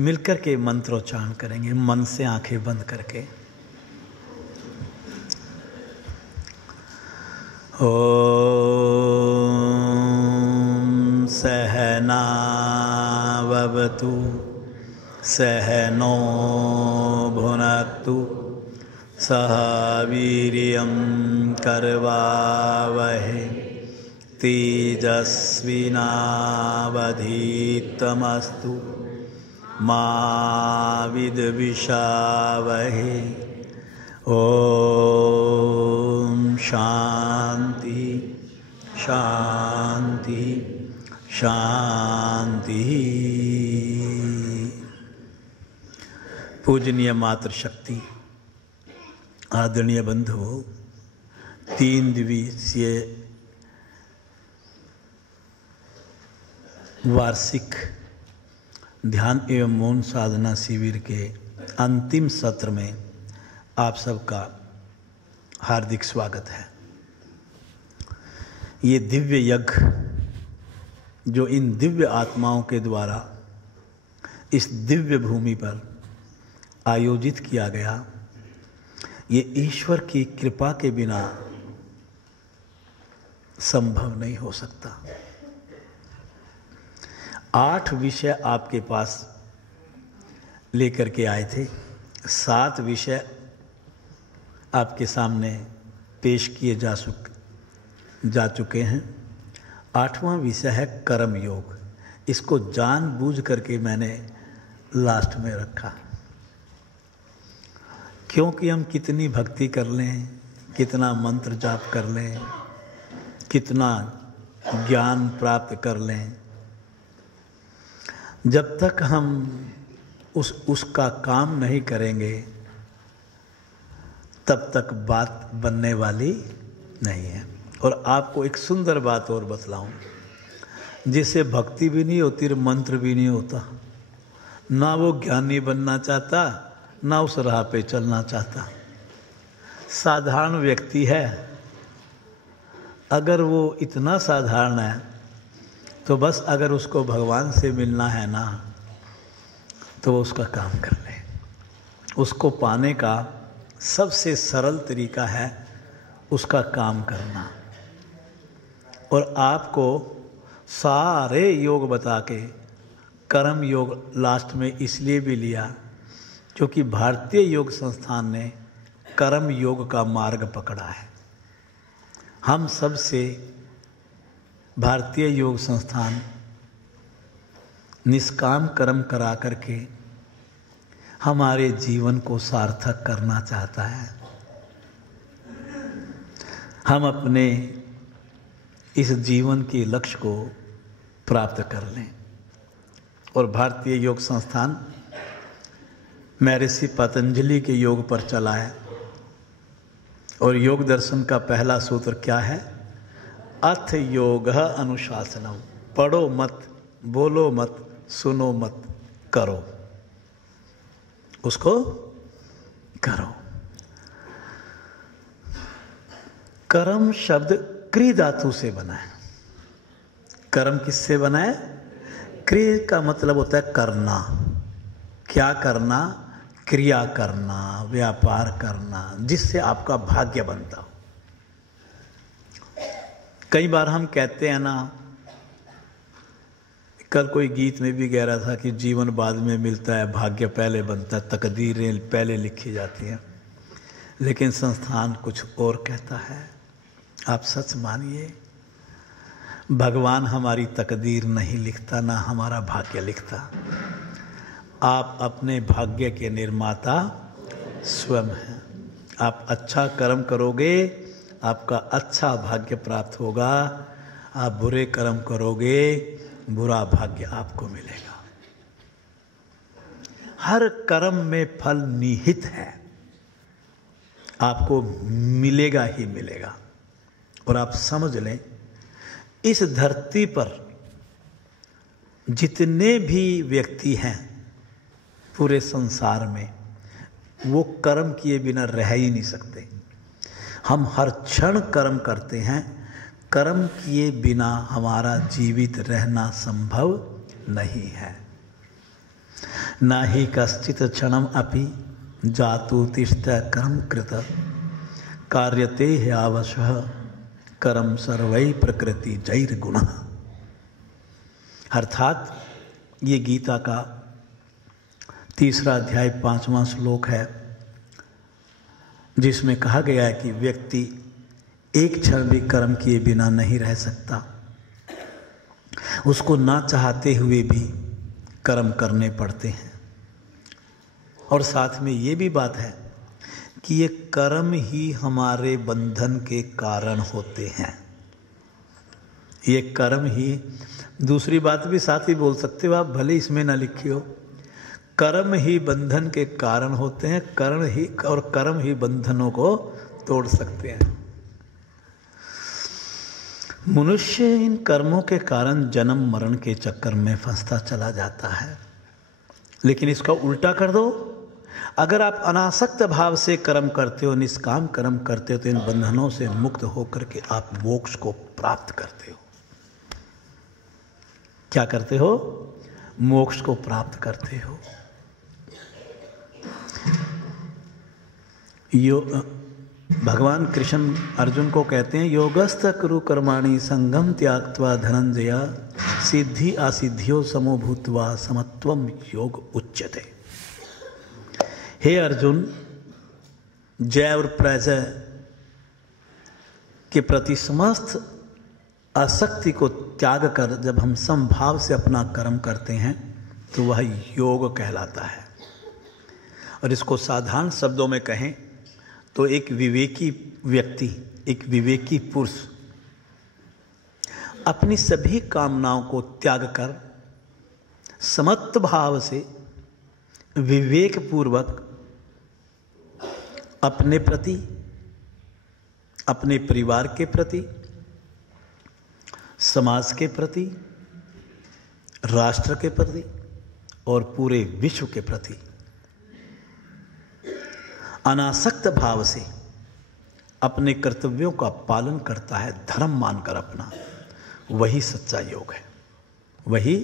मिलकर के मंत्रोच्चारण करेंगे मन से आंखें बंद करके। ओम सहनावतु सहनो भुनक्तु सह वीर्यं करवावहै तेजस्विनावधीतमस्तु मा विद्विषावहै। ओम शांति शांति शांति। पूजनीय मातृशक्ति, आदरणीय बंधुओं, 3 दिवसीय वार्षिक ध्यान एवं मौन साधना शिविर के अंतिम सत्र में आप सबका हार्दिक स्वागत है। ये दिव्य यज्ञ जो इन दिव्य आत्माओं के द्वारा इस दिव्य भूमि पर आयोजित किया गया, ये ईश्वर की कृपा के बिना संभव नहीं हो सकता। 8 विषय आपके पास लेकर के आए थे, 7 विषय आपके सामने पेश किए जा चुके हैं। 8वां विषय है कर्म योग। इसको जानबूझ करके मैंने लास्ट में रखा, क्योंकि हम कितनी भक्ति कर लें, कितना मंत्र जाप कर लें, कितना ज्ञान प्राप्त कर लें, जब तक हम उसका काम नहीं करेंगे तब तक बात बनने वाली नहीं है। और आपको एक सुंदर बात और बतलाऊं, जिससे भक्ति भी नहीं होती और मंत्र भी नहीं होता, ना वो ज्ञानी बनना चाहता, ना उस राह पे चलना चाहता। साधारण व्यक्ति है, अगर वो इतना साधारण है तो बस अगर उसको भगवान से मिलना है ना, तो वो उसका काम कर ले। उसको पाने का सबसे सरल तरीका है उसका काम करना। और आपको सारे योग बता के कर्म योग लास्ट में इसलिए भी लिया क्योंकि भारतीय योग संस्थान ने कर्म योग का मार्ग पकड़ा है। हम सबसे भारतीय योग संस्थान निष्काम कर्म करा करके हमारे जीवन को सार्थक करना चाहता है। हम अपने इस जीवन के लक्ष्य को प्राप्त कर लें। और भारतीय योग संस्थान महर्षि पतंजलि के योग पर चला है। और योग दर्शन का पहला सूत्र क्या है? अथ योगः अनुशासनम। पढ़ो मत, बोलो मत, सुनो मत, करो। उसको करो। कर्म शब्द क्रि धातु से बना है। कर्म किससे बना है? क्रि का मतलब होता है करना। क्या करना? क्रिया करना, व्यापार करना, जिससे आपका भाग्य बनता हो। कई बार हम कहते हैं ना, कल कोई गीत में भी कह रहा था कि जीवन बाद में मिलता है, भाग्य पहले बनता है, तकदीरें पहले लिखी जाती हैं। लेकिन संस्थान कुछ और कहता है। आप सच मानिए, भगवान हमारी तकदीर नहीं लिखता, ना हमारा भाग्य लिखता। आप अपने भाग्य के निर्माता स्वयं हैं। आप अच्छा कर्म करोगे, आपका अच्छा भाग्य प्राप्त होगा। आप बुरे कर्म करोगे, बुरा भाग्य आपको मिलेगा। हर कर्म में फल निहित है, आपको मिलेगा ही मिलेगा। और आप समझ लें, इस धरती पर जितने भी व्यक्ति हैं पूरे संसार में, वो कर्म किए बिना रह ही नहीं सकते। हम हर क्षण कर्म करते हैं। कर्म किए बिना हमारा जीवित रहना संभव नहीं है। ना ही कश्चित क्षणम अपि जातु तिष्ठ कर्म कृत कार्यते ह्यावशः कर्म सर्वै प्रकृति जैर गुण। अर्थात ये गीता का 3 अध्याय 5वां श्लोक है, जिसमें कहा गया है कि व्यक्ति एक क्षण भी कर्म किए बिना नहीं रह सकता। उसको ना चाहते हुए भी कर्म करने पड़ते हैं। और साथ में ये भी बात है कि ये कर्म ही हमारे बंधन के कारण होते हैं। ये कर्म ही, दूसरी बात भी साथ ही बोल सकते हो आप, भले इसमें ना लिखी हो, कर्म ही बंधन के कारण होते हैं। कर्म ही बंधनों को तोड़ सकते हैं। मनुष्य इन कर्मों के कारण जन्म मरण के चक्कर में फंसता चला जाता है। लेकिन इसका उल्टा कर दो, अगर आप अनासक्त भाव से कर्म करते हो, निष्काम कर्म करते हो, तो इन बंधनों से मुक्त होकर के आप मोक्ष को प्राप्त करते हो। क्या करते हो? मोक्ष को प्राप्त करते हो। भगवान कृष्ण अर्जुन को कहते हैं, योगस्थ कुरु कर्माणि संगम त्याक्त्वा धनंजय सिद्धि असिद्धियों समो भूत्वा समत्वम योग उच्यते। हे अर्जुन, जय और प्रजय के प्रति समस्त आसक्ति को त्याग कर जब हम समभाव से अपना कर्म करते हैं तो वह योग कहलाता है। और इसको साधारण शब्दों में कहें तो एक विवेकी व्यक्ति, एक विवेकी पुरुष अपनी सभी कामनाओं को त्याग कर समत्व भाव से विवेक पूर्वक अपने प्रति, अपने परिवार के प्रति, समाज के प्रति, राष्ट्र के प्रति और पूरे विश्व के प्रति अनासक्त भाव से अपने कर्तव्यों का पालन करता है, धर्म मानकर अपना, वही सच्चा योग है। वही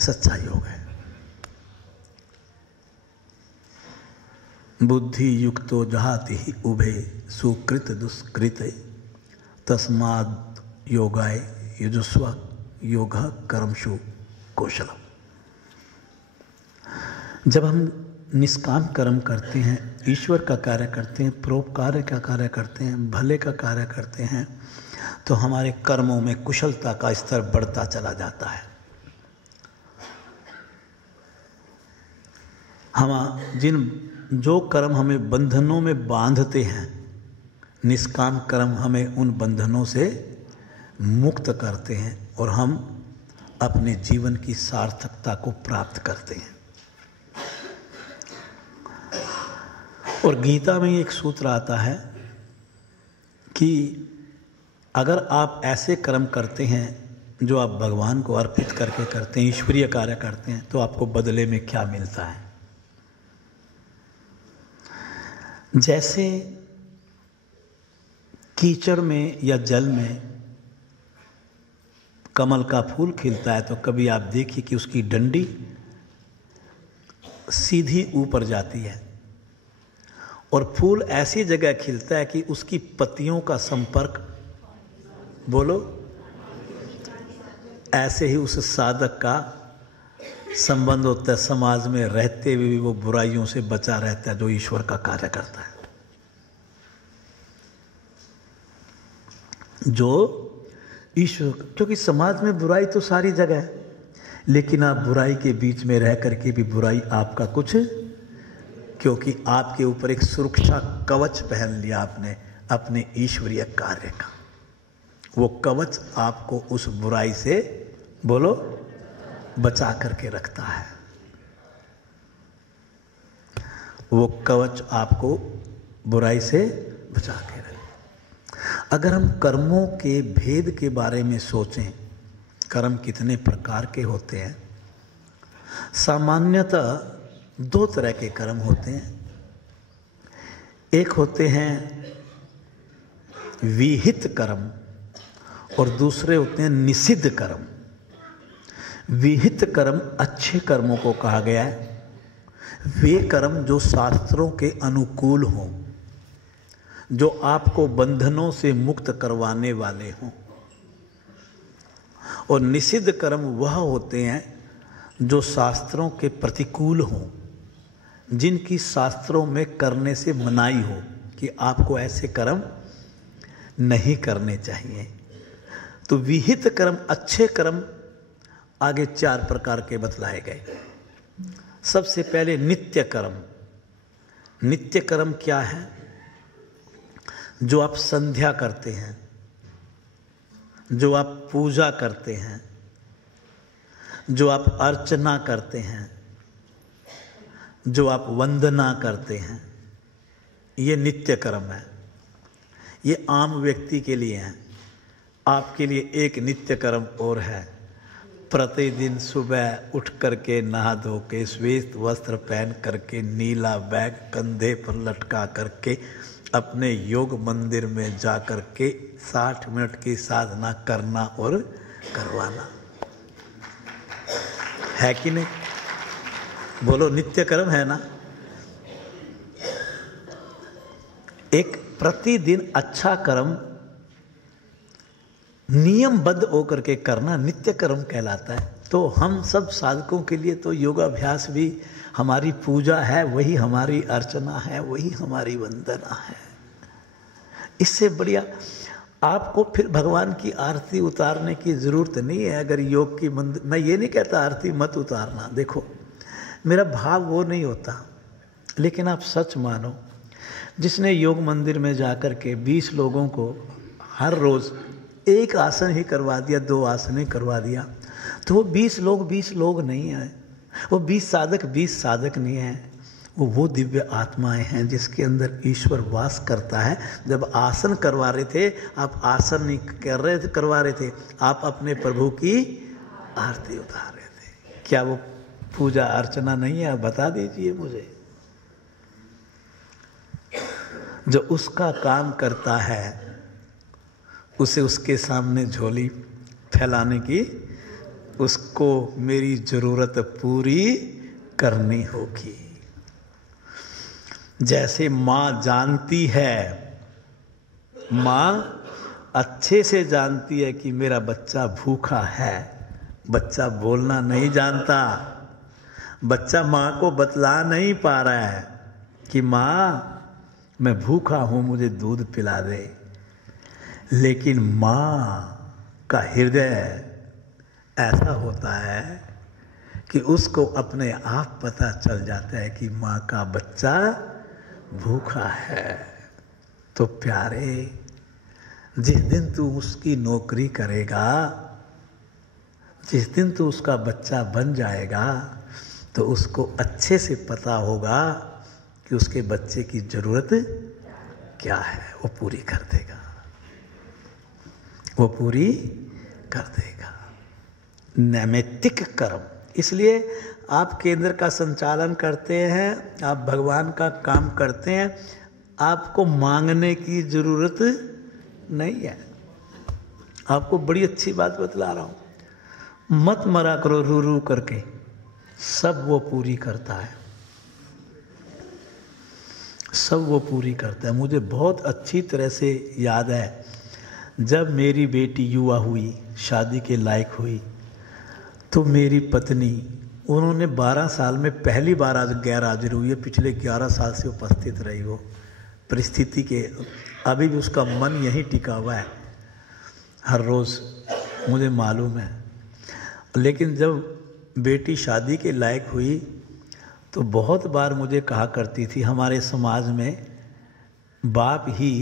सच्चा योग है। बुद्धि युक्तो जहाति ही उभे सुकृत दुष्कृत तस्माद् योगाय युजुस्व योग कर्मशु कौशलम। जब हम निष्काम कर्म करते हैं, ईश्वर का कार्य करते हैं, परोपकार का कार्य करते हैं, भले का कार्य करते हैं, तो हमारे कर्मों में कुशलता का स्तर बढ़ता चला जाता है। जो कर्म हमें बंधनों में बांधते हैं, निष्काम कर्म हमें उन बंधनों से मुक्त करते हैं और हम अपने जीवन की सार्थकता को प्राप्त करते हैं। और गीता में एक सूत्र आता है कि अगर आप ऐसे कर्म करते हैं जो आप भगवान को अर्पित करके करते हैं, ईश्वरीय कार्य करते हैं, तो आपको बदले में क्या मिलता है। जैसे कीचड़ में या जल में कमल का फूल खिलता है तो कभी आप देखिए कि उसकी डंडी सीधी ऊपर जाती है और फूल ऐसी जगह खिलता है कि उसकी पत्तियों का संपर्क, बोलो, ऐसे ही उस साधक का संबंध होता है, समाज में रहते हुए भी वो बुराइयों से बचा रहता है जो ईश्वर का कार्य करता है। जो ईश्वर, क्योंकि समाज में बुराई तो सारी जगह है, लेकिन आप बुराई के बीच में रह करके भी बुराई आपका कुछ, क्योंकि आपके ऊपर एक सुरक्षा कवच पहन लिया आपने अपने ईश्वरीय कार्य का। वो कवच आपको उस बुराई से, बोलो, बचा करके रखता है। वो कवच आपको बुराई से बचा के रखता है। अगर हम कर्मों के भेद के बारे में सोचें, कर्म कितने प्रकार के होते हैं। सामान्यतः 2 तरह के कर्म होते हैं। एक होते हैं विहित कर्म और दूसरे होते हैं निषिद्ध कर्म। विहित कर्म अच्छे कर्मों को कहा गया है वे कर्म जो शास्त्रों के अनुकूल हों, जो आपको बंधनों से मुक्त करवाने वाले हों। और निषिद्ध कर्म वह होते हैं जो शास्त्रों के प्रतिकूल हों, जिनकी शास्त्रों में करने से मनाही हो कि आपको ऐसे कर्म नहीं करने चाहिए। तो विहित कर्म, अच्छे कर्म आगे 4 प्रकार के बतलाए गए। सबसे पहले नित्य कर्म। नित्य कर्म क्या है? जो आप संध्या करते हैं, जो आप पूजा करते हैं, जो आप अर्चना करते हैं, जो आप वंदना करते हैं, ये नित्य कर्म है। ये आम व्यक्ति के लिए है। आपके लिए एक नित्य कर्म और है। प्रतिदिन सुबह उठ करके नहा धो के श्वेत वस्त्र पहन करके नीला बैग कंधे पर लटका करके अपने योग मंदिर में जा करके 60 मिनट की साधना करना और करवाना है कि नहीं? बोलो, नित्य कर्म है ना? एक प्रतिदिन अच्छा कर्म नियमबद्ध होकर के करना नित्य कर्म कहलाता है। तो हम सब साधकों के लिए तो योगाभ्यास भी हमारी पूजा है, वही हमारी अर्चना है, वही हमारी वंदना है। इससे बढ़िया आपको फिर भगवान की आरती उतारने की ज़रूरत नहीं है। अगर योग की मैं ये नहीं कहता आरती मत उतारना, देखो मेरा भाव वो नहीं होता, लेकिन आप सच मानो, जिसने योग मंदिर में जाकर के 20 लोगों को हर रोज़ एक आसन ही करवा दिया, 2 आसन ही करवा दिया, तो वो 20 लोग नहीं हैं। वो 20 साधक नहीं हैं। वो दिव्य आत्माएं हैं जिसके अंदर ईश्वर वास करता है। जब आसन करवा रहे थे, आप आसन नहीं करवा रहे थे, आप अपने प्रभु की आरती उतार रहे थे। क्या वो पूजा अर्चना नहीं है? बता दीजिए मुझे। जो उसका काम करता है उसे उसके सामने झोली फैलाने की, उसको मेरी जरूरत पूरी करनी होगी। जैसे माँ जानती है, माँ अच्छे से जानती है कि मेरा बच्चा भूखा है। बच्चा बोलना नहीं जानता, बच्चा माँ को बतला नहीं पा रहा है कि माँ मैं भूखा हूँ, मुझे दूध पिला दे। लेकिन माँ का हृदय ऐसा होता है कि उसको अपने आप पता चल जाता है कि माँ का बच्चा भूखा है। तो प्यारे, जिस दिन तू उसकी नौकरी करेगा, जिस दिन तू उसका बच्चा बन जाएगा, तो उसको अच्छे से पता होगा कि उसके बच्चे की जरूरत क्या है। वो पूरी कर देगा, वो पूरी कर देगा। नैमित्तिक कर्म। इसलिए आप केंद्र का संचालन करते हैं, आप भगवान का काम करते हैं, आपको मांगने की जरूरत नहीं है। आपको बड़ी अच्छी बात बतला रहा हूं, मत मरा करो रू रू करके, सब वो पूरी करता है, सब वो पूरी करता है। मुझे बहुत अच्छी तरह से याद है, जब मेरी बेटी युवा हुई, शादी के लायक हुई, तो मेरी पत्नी, उन्होंने 12 साल में पहली बार आज गैर हाजिर हुई है। पिछले 11 साल से उपस्थित रही वो परिस्थिति के, अभी भी उसका मन यहीं टिका हुआ है हर रोज़, मुझे मालूम है। लेकिन जब बेटी शादी के लायक हुई तो बहुत बार मुझे कहा करती थी, हमारे समाज में बाप ही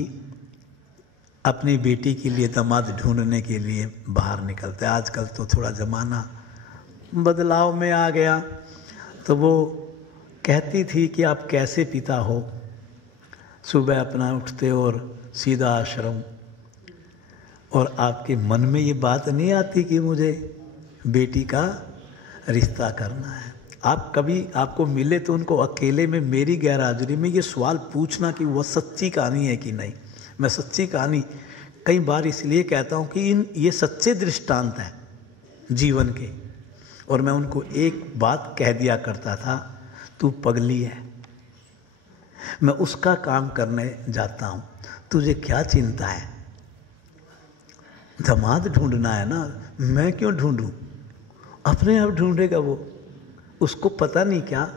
अपनी बेटी के लिए दामाद ढूंढने के लिए बाहर निकलते हैं। आजकल तो थोड़ा ज़माना बदलाव में आ गया। तो वो कहती थी कि आप कैसे पिता हो, सुबह अपना उठते और सीधा आश्रम, और आपके मन में ये बात नहीं आती कि मुझे बेटी का रिश्ता करना है। आप कभी आपको मिले तो उनको अकेले में मेरी गैर हाजिरी में ये सवाल पूछना कि वह सच्ची कहानी है कि नहीं। मैं सच्ची कहानी कई बार इसलिए कहता हूँ कि ये सच्चे दृष्टांत हैं जीवन के। और मैं उनको एक बात कह दिया करता था, तू पगली है, मैं उसका काम करने जाता हूं, तुझे क्या चिंता है? दामाद ढूंढना है ना, मैं क्यों ढूंढूं? अपने आप ढूंढेगा वो, उसको पता नहीं क्या।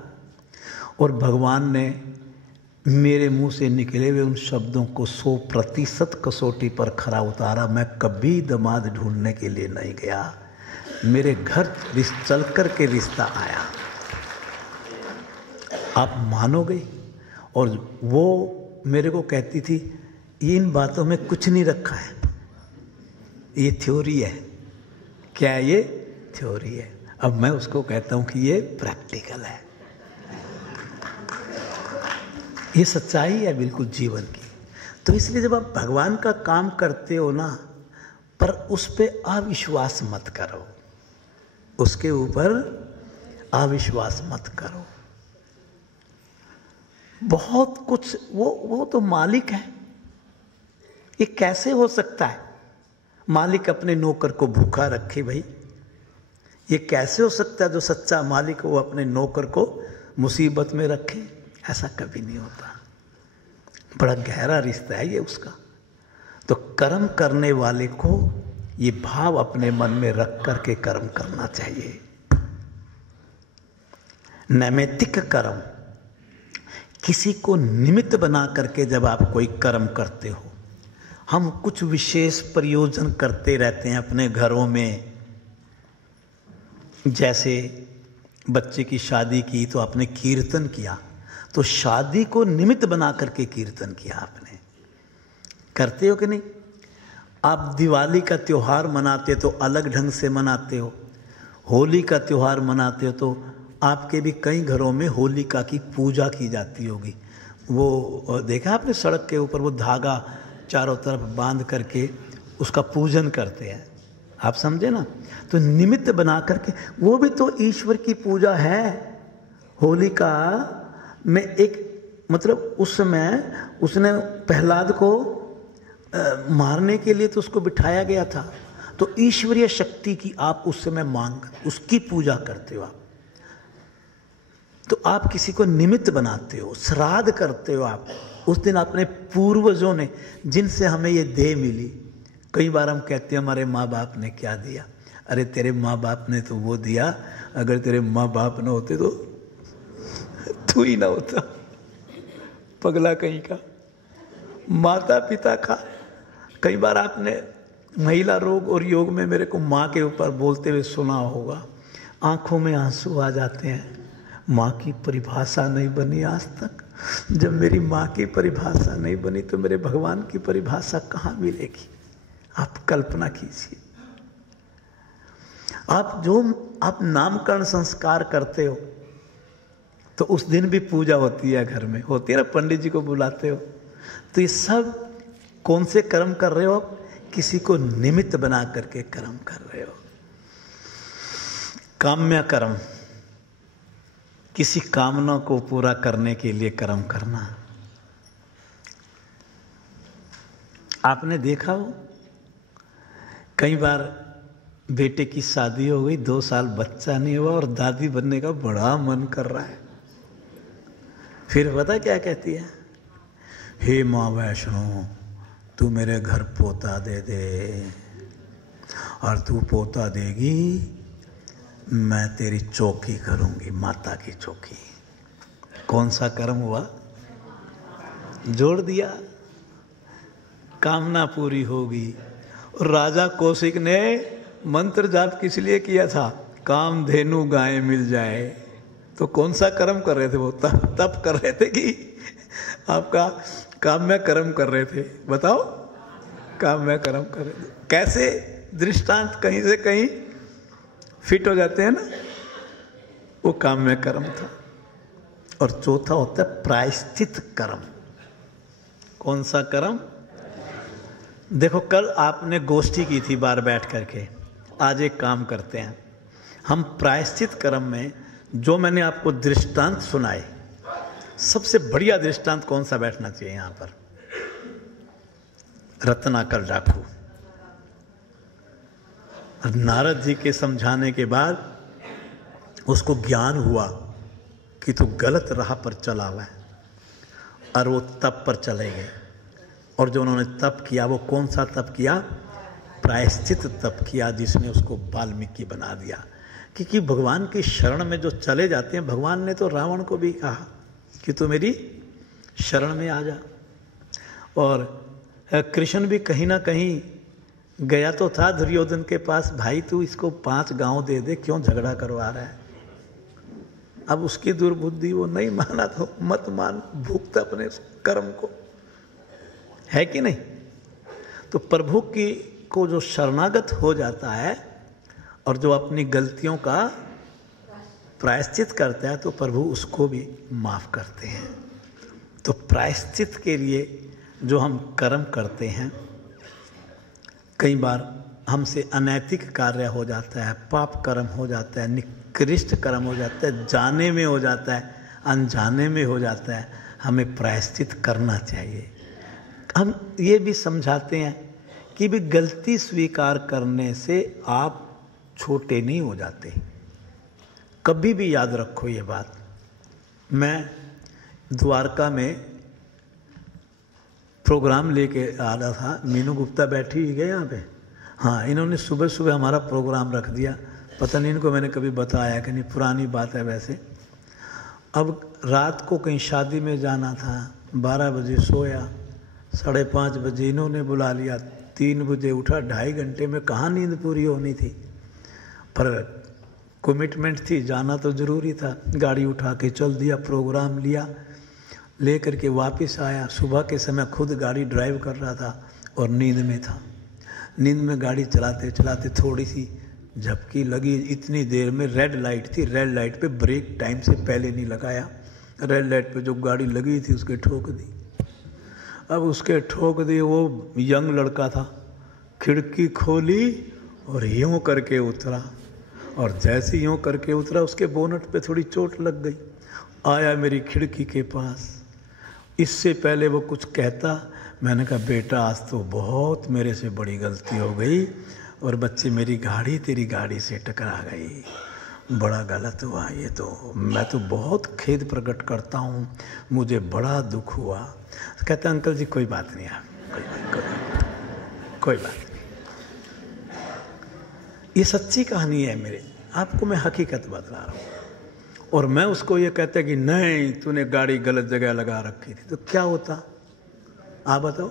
और भगवान ने मेरे मुंह से निकले हुए उन शब्दों को 100% कसौटी पर खरा उतारा। मैं कभी दामाद ढूंढने के लिए नहीं गया, मेरे घर चल कर के रिश्ता आया। आप मानोगे? और वो मेरे को कहती थी इन बातों में कुछ नहीं रखा है, ये थ्योरी है। क्या है ये? थ्योरी है। अब मैं उसको कहता हूं कि ये प्रैक्टिकल है, ये सच्चाई है बिल्कुल जीवन की। तो इसलिए जब आप भगवान का काम करते हो ना, पर उस पर अविश्वास मत करो, उसके ऊपर अविश्वास मत करो। बहुत कुछ वो तो मालिक है। ये कैसे हो सकता है मालिक अपने नौकर को भूखा रखे? भाई ये कैसे हो सकता है जो सच्चा मालिक वो अपने नौकर को मुसीबत में रखे? ऐसा कभी नहीं होता। बड़ा गहरा रिश्ता है ये उसका। तो कर्म करने वाले को ये भाव अपने मन में रख करके कर्म करना चाहिए। नैमित्तिक कर्म, किसी को निमित्त बना करके जब आप कोई कर्म करते हो, हम कुछ विशेष प्रयोजन करते रहते हैं अपने घरों में। जैसे बच्चे की शादी की तो आपने कीर्तन किया, तो शादी को निमित्त बना करके कीर्तन किया आपने। करते हो कि नहीं? आप दिवाली का त्यौहार मनाते तो अलग ढंग से मनाते हो, होली का त्यौहार मनाते हो तो आपके भी कई घरों में होलिका की पूजा की जाती होगी। वो देखा आपने सड़क के ऊपर वो धागा चारों तरफ बांध करके उसका पूजन करते हैं, आप समझे ना? तो निमित्त बना करके, वो भी तो ईश्वर की पूजा है। होलिका में एक मतलब उस समय उसने प्रहलाद को मारने के लिए तो उसको बिठाया गया था, तो ईश्वरीय शक्ति की आप उस समय मांग, उसकी पूजा करते हो आप। तो आप किसी को निमित्त बनाते हो, श्राद्ध करते हो आप। उस दिन अपने पूर्वजों ने, जिनसे हमें ये देह मिली, कई बार हम कहते हैं हमारे माँ बाप ने क्या दिया। अरे तेरे माँ बाप ने तो वो दिया, अगर तेरे माँ बाप न होते तो तू ही ना होता, पगला कहीं का। माता पिता का, कई बार आपने महिला रोग और योग में मेरे को माँ के ऊपर बोलते हुए सुना होगा, आंखों में आंसू आ जाते हैं। माँ की परिभाषा नहीं बनी आज तक। जब मेरी माँ की परिभाषा नहीं बनी तो मेरे भगवान की परिभाषा कहाँ मिलेगी? आप कल्पना कीजिए। आप नामकरण संस्कार करते हो तो उस दिन भी पूजा होती है, घर में होती है ना, पंडित जी को बुलाते हो। तो ये सब कौन से कर्म कर रहे हो आप? किसी को निमित्त बना करके कर्म कर रहे हो। काम्य कर्म, किसी कामना को पूरा करने के लिए कर्म करना। आपने देखा हो कई बार बेटे की शादी हो गई, 2 साल बच्चा नहीं हुआ और दादी बनने का बड़ा मन कर रहा है। फिर पता क्या कहती है? हे माँ वैष्णो, तू मेरे घर पोता दे दे, और तू पोता देगी मैं तेरी चौकी करूंगी, माता की चौकी। कौन सा कर्म हुआ? जोड़ दिया, कामना पूरी होगी। और राजा कौशिक ने मंत्र जाप किस लिए किया था? काम धेनु गाय मिल जाए। तो कौन सा कर्म कर रहे थे वो? तप कर रहे थे कि आपका काम्य कर्म कर रहे थे? बताओ, काम्य कर्म कर रहे थे। कैसे दृष्टांत कहीं से कहीं फिट हो जाते हैं ना, वो काम्य कर्म था। और चौथा होता है प्रायश्चित कर्म। कौन सा कर्म? देखो, कल आपने गोष्ठी की थी बाहर बैठ करके, आज एक काम करते हैं हम। प्रायश्चित कर्म में जो मैंने आपको दृष्टांत सुनाए, सबसे बढ़िया दृष्टांत कौन सा बैठना चाहिए यहां पर? रत्नाकर डाकू। नारद जी के समझाने के बाद उसको ज्ञान हुआ कि तू गलत राह पर चला हुआ है, और वो तप पर चले गए। और जो उन्होंने तप किया वो कौन सा तप किया? प्रायश्चित तप किया, जिसने उसको वाल्मीकि बना दिया। क्योंकि भगवान की शरण में जो चले जाते हैं, भगवान ने तो रावण को भी कहा कि तू मेरी शरण में आ जा। और कृष्ण भी कहीं ना कहीं गया तो था दुर्योधन के पास, भाई तू इसको 5 गांव दे दे, क्यों झगड़ा करवा रहा है। अब उसकी दुर्बुद्धि, वो नहीं माना तो मत मान, भुगत अपने कर्म को, है कि नहीं। तो प्रभु की को जो शरणागत हो जाता है और जो अपनी गलतियों का प्रायश्चित करता है, तो प्रभु उसको भी माफ करते हैं। तो प्रायश्चित के लिए जो हम कर्म करते हैं, कई बार हमसे अनैतिक कार्य हो जाता है, पाप कर्म हो जाता है, निकृष्ट कर्म हो जाता है, जाने में हो जाता है, अनजाने में हो जाता है, हमें प्रायश्चित करना चाहिए। हम ये भी समझाते हैं कि भी गलती स्वीकार करने से आप छोटे नहीं हो जाते। कभी भी याद रखो ये बात। मैं द्वारका में प्रोग्राम लेके आ रहा था, मीनू गुप्ता बैठी हुई है यहाँ पे। हाँ, इन्होंने सुबह सुबह हमारा प्रोग्राम रख दिया, पता नहीं इनको मैंने कभी बताया कि नहीं, पुरानी बात है वैसे। अब रात को कहीं शादी में जाना था, 12 बजे सोया, 5:30 बजे इन्होंने बुला लिया, 3 बजे उठा, 2.5 घंटे में कहाँ नींद पूरी होनी थी, पर कमिटमेंट थी, जाना तो ज़रूरी था। गाड़ी उठा के चल दिया, प्रोग्राम लिया, ले करके वापस आया। सुबह के समय खुद गाड़ी ड्राइव कर रहा था और नींद में था। नींद में गाड़ी चलाते चलाते थोड़ी सी झपकी लगी, इतनी देर में रेड लाइट थी, रेड लाइट पे ब्रेक टाइम से पहले नहीं लगाया, रेड लाइट पे जो गाड़ी लगी थी उसके ठोक दी। अब उसके ठोक दी, वो यंग लड़का था, खिड़की खोली और यूँ करके उतरा, और जैसे यूँ करके उतरा उसके बोनट पे थोड़ी चोट लग गई। आया मेरी खिड़की के पास, इससे पहले वो कुछ कहता, मैंने कहा बेटा आज तो बहुत मेरे से बड़ी गलती हो गई, और बच्चे मेरी गाड़ी तेरी गाड़ी से टकरा गई, बड़ा गलत हुआ ये तो, मैं तो बहुत खेद प्रकट करता हूँ, मुझे बड़ा दुख हुआ। कहता अंकल जी कोई बात नहीं, आप कोई बात नहीं। ये सच्ची कहानी है मेरे, आपको मैं हकीकत बतला रहा हूँ। और मैं उसको ये कहता कि नहीं तूने गाड़ी गलत जगह लगा रखी थी, तो क्या होता आप बताओ?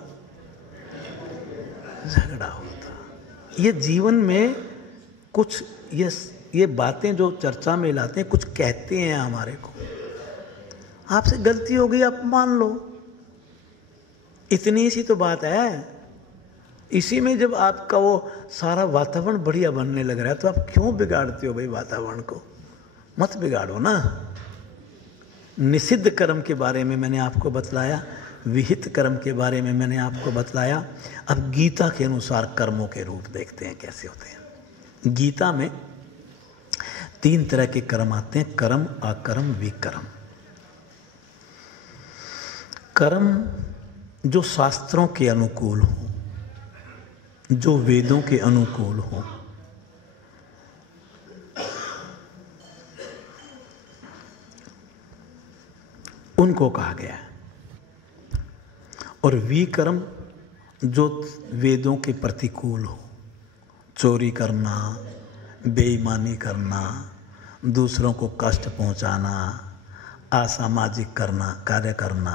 झगड़ा होता। ये जीवन में कुछ ये बातें जो चर्चा में लाते हैं, कुछ कहते हैं हमारे को, आपसे गलती हो गई आप मान लो, इतनी सी तो बात है। इसी में जब आपका वो सारा वातावरण बढ़िया बनने लग रहा है, तो आप क्यों बिगाड़ते हो भाई वातावरण को? मत बिगाड़ो ना। निषिद्ध कर्म के बारे में मैंने आपको बतलाया, विहित कर्म के बारे में मैंने आपको बतलाया। अब गीता के अनुसार कर्मों के रूप देखते हैं कैसे होते हैं। गीता में 3 तरह के कर्म आते हैं, कर्म, अकर्म, विकर्म। कर्म जो शास्त्रों के अनुकूल हो, जो वेदों के अनुकूल हो, उनको कहा गया है। और विकर्म जो वेदों के प्रतिकूल हो, चोरी करना, बेईमानी करना, दूसरों को कष्ट पहुंचाना, असामाजिक कार्य करना,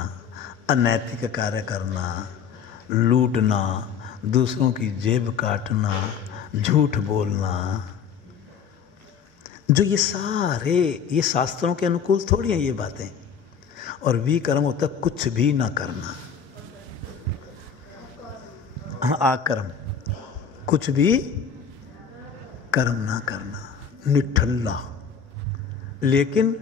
अनैतिक कार्य करना, लूटना, दूसरों की जेब काटना, झूठ बोलना, जो ये सारे ये शास्त्रों के अनुकूल थोड़ी हैं ये बातें। और विकर्म होता कुछ भी ना करना। हाँ, आकर्म कुछ भी कर्म ना करना, निठल्ला। लेकिन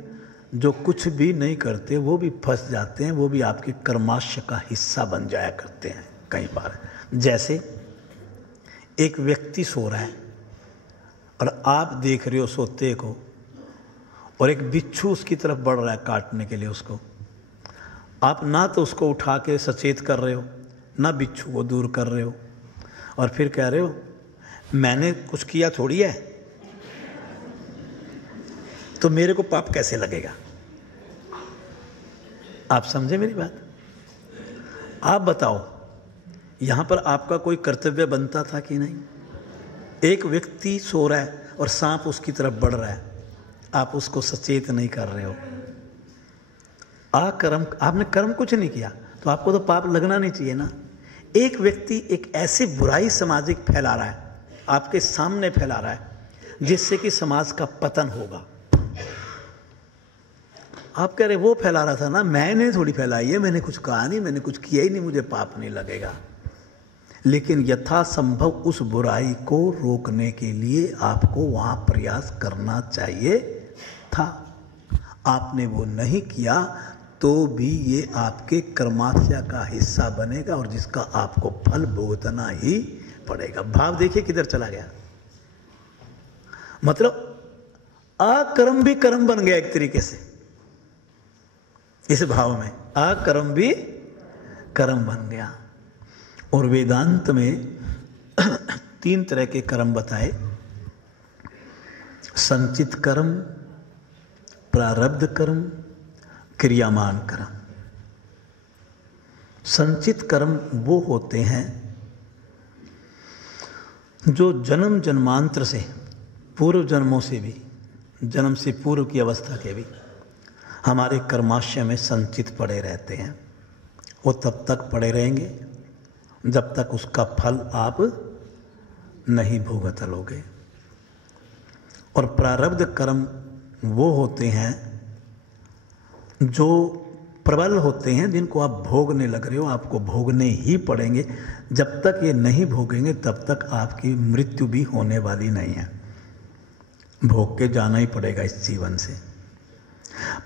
जो कुछ भी नहीं करते वो भी फंस जाते हैं, वो भी आपके कर्माशय का हिस्सा बन जाया करते हैं कई बार। जैसे एक व्यक्ति सो रहा है और आप देख रहे हो सोते को, और एक बिच्छू उसकी तरफ बढ़ रहा है काटने के लिए उसको। आप ना तो उसको उठा के सचेत कर रहे हो, ना बिच्छू को दूर कर रहे हो, और फिर कह रहे हो मैंने कुछ किया थोड़ी है, तो मेरे को पाप कैसे लगेगा? आप समझे मेरी बात? आप बताओ, यहां पर आपका कोई कर्तव्य बनता था कि नहीं? एक व्यक्ति सो रहा है और सांप उसकी तरफ बढ़ रहा है, आप उसको सचेत नहीं कर रहे हो। अकर्म, आपने कर्म कुछ नहीं किया तो आपको तो पाप लगना नहीं चाहिए ना। एक व्यक्ति एक ऐसी बुराई सामाजिक फैला रहा है, आपके सामने फैला रहा है, जिससे कि समाज का पतन होगा। आप कह रहे वो फैला रहा था ना, मैंने थोड़ी फैलाई है, मैंने कुछ कहा नहीं, मैंने कुछ किया ही नहीं, मुझे पाप नहीं लगेगा। लेकिन यथासंभव उस बुराई को रोकने के लिए आपको वहां प्रयास करना चाहिए था। आपने वो नहीं किया तो भी ये आपके कर्माशय का हिस्सा बनेगा और जिसका आपको फल भुगतना ही पड़ेगा। भाव देखिए किधर चला गया। मतलब अकर्म भी कर्म बन गया एक तरीके से। इस भाव में अकर्म भी कर्म बन गया। और वेदांत में 3 तरह के कर्म बताए: संचित कर्म, प्रारब्ध कर्म, क्रियामान कर्म। संचित कर्म वो होते हैं जो जन्म जन्मांतर से, पूर्व जन्मों से भी, जन्म से पूर्व की अवस्था के भी हमारे कर्माशय में संचित पड़े रहते हैं। वो तब तक पड़े रहेंगे जब तक उसका फल आप नहीं भुगत लोगे। और प्रारब्ध कर्म वो होते हैं जो प्रबल होते हैं, जिनको आप भोगने लग रहे हो, आपको भोगने ही पड़ेंगे। जब तक ये नहीं भोगेंगे तब तक आपकी मृत्यु भी होने वाली नहीं है। भोग के जाना ही पड़ेगा इस जीवन से।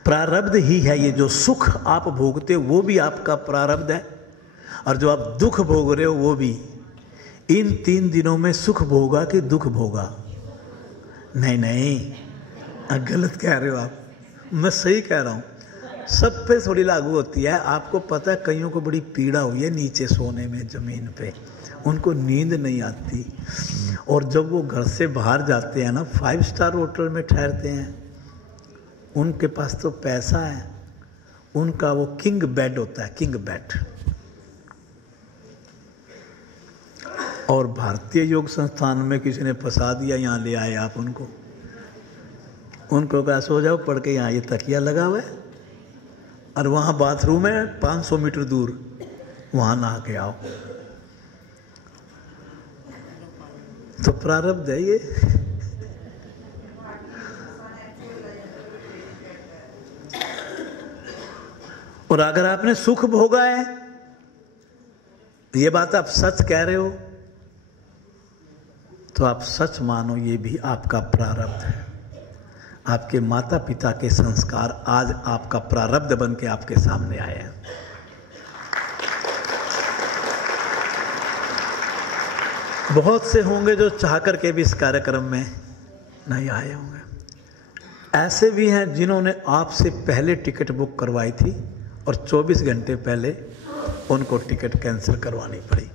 प्रारब्ध ही है ये, जो सुख आप भोगते हो वो भी आपका प्रारब्ध है, और जो आप दुख भोग रहे हो वो भी। इन 3 दिनों में सुख भोगा कि दुख भोगा? नहीं नहीं, गलत कह रहे हो आप, मैं सही कह रहा हूं। सब पे थोड़ी लागू होती है। आपको पता है कईयों को बड़ी पीड़ा हुई है नीचे सोने में, जमीन पे, उनको नींद नहीं आती। और जब वो घर से बाहर जाते हैं ना, 5 स्टार होटल में ठहरते हैं, उनके पास तो पैसा है, उनका वो किंग बेड होता है, किंग बेड। और भारतीय योग संस्थान में किसी ने फंसा दिया, यहाँ ले आए आप उनको कहा सो जाओ पढ़ के, यहाँ ये तकिया लगा हुआ है और वहाँ बाथरूम है 500 मीटर दूर, वहाँ नहा के आओ। तो प्रारब्ध है ये। और अगर आपने सुख भोगा है, ये बात आप सच कह रहे हो, तो आप सच मानो ये भी आपका प्रारब्ध है। आपके माता पिता के संस्कार आज आपका प्रारब्ध बन के आपके सामने आए हैं। बहुत से होंगे जो चाह करके भी इस कार्यक्रम में नहीं आए होंगे। ऐसे भी हैं जिन्होंने आपसे पहले टिकट बुक करवाई थी और 24 घंटे पहले उनको टिकट कैंसिल करवानी पड़ी।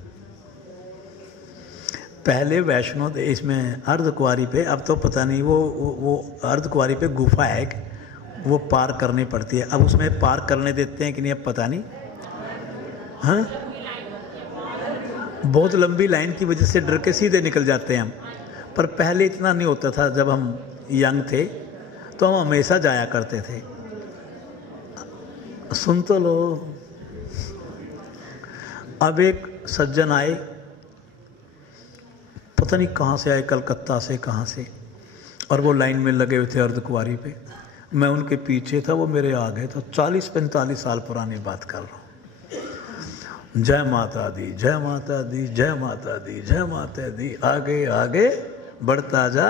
पहले वैष्णो इसमें अर्धकुंवारी पे, अब तो पता नहीं, वो अर्धकुंवारी पे गुफा है, वो पार करनी पड़ती है। अब उसमें पार करने देते हैं कि नहीं, अब पता नहीं। हाँ, बहुत लंबी लाइन की वजह से डर के सीधे निकल जाते हैं हम। पर पहले इतना नहीं होता था। जब हम यंग थे तो हम हमेशा जाया करते थे। सुन तो लो। अब एक सज्जन आए, पता नहीं कहाँ से आए, कलकत्ता से कहाँ से, और वो लाइन में लगे हुए थे अर्धकुंवारी पे। मैं उनके पीछे था, वो मेरे आगे था। 40-45 साल पुरानी बात कर रहा हूँ। जय माता दी, जय माता दी, जय माता दी, जय माता दी, आगे आगे बढ़ता जा,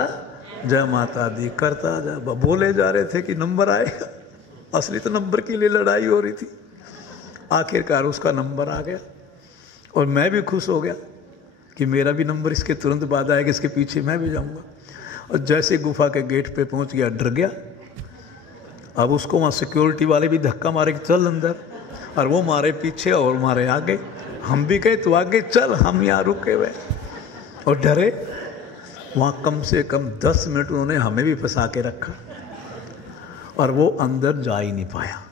जय माता दी करता जा। बोले जा रहे थे कि नंबर आएगा, असली तो नंबर के लिए लड़ाई हो रही थी। आखिरकार उसका नंबर आ गया और मैं भी खुश हो गया कि मेरा भी नंबर इसके तुरंत बाद आएगा, इसके पीछे मैं भी जाऊंगा। और जैसे गुफा के गेट पे पहुंच गया, डर गया। अब उसको वहाँ सिक्योरिटी वाले भी धक्का मारे कि चल अंदर, और वो मारे पीछे और मारे आगे। हम भी कहे तो आगे चल, हम यहाँ रुके हुए और डरे। वहाँ कम से कम 10 मिनट उन्होंने हमें भी फंसा के रखा और वो अंदर जा ही नहीं पाया।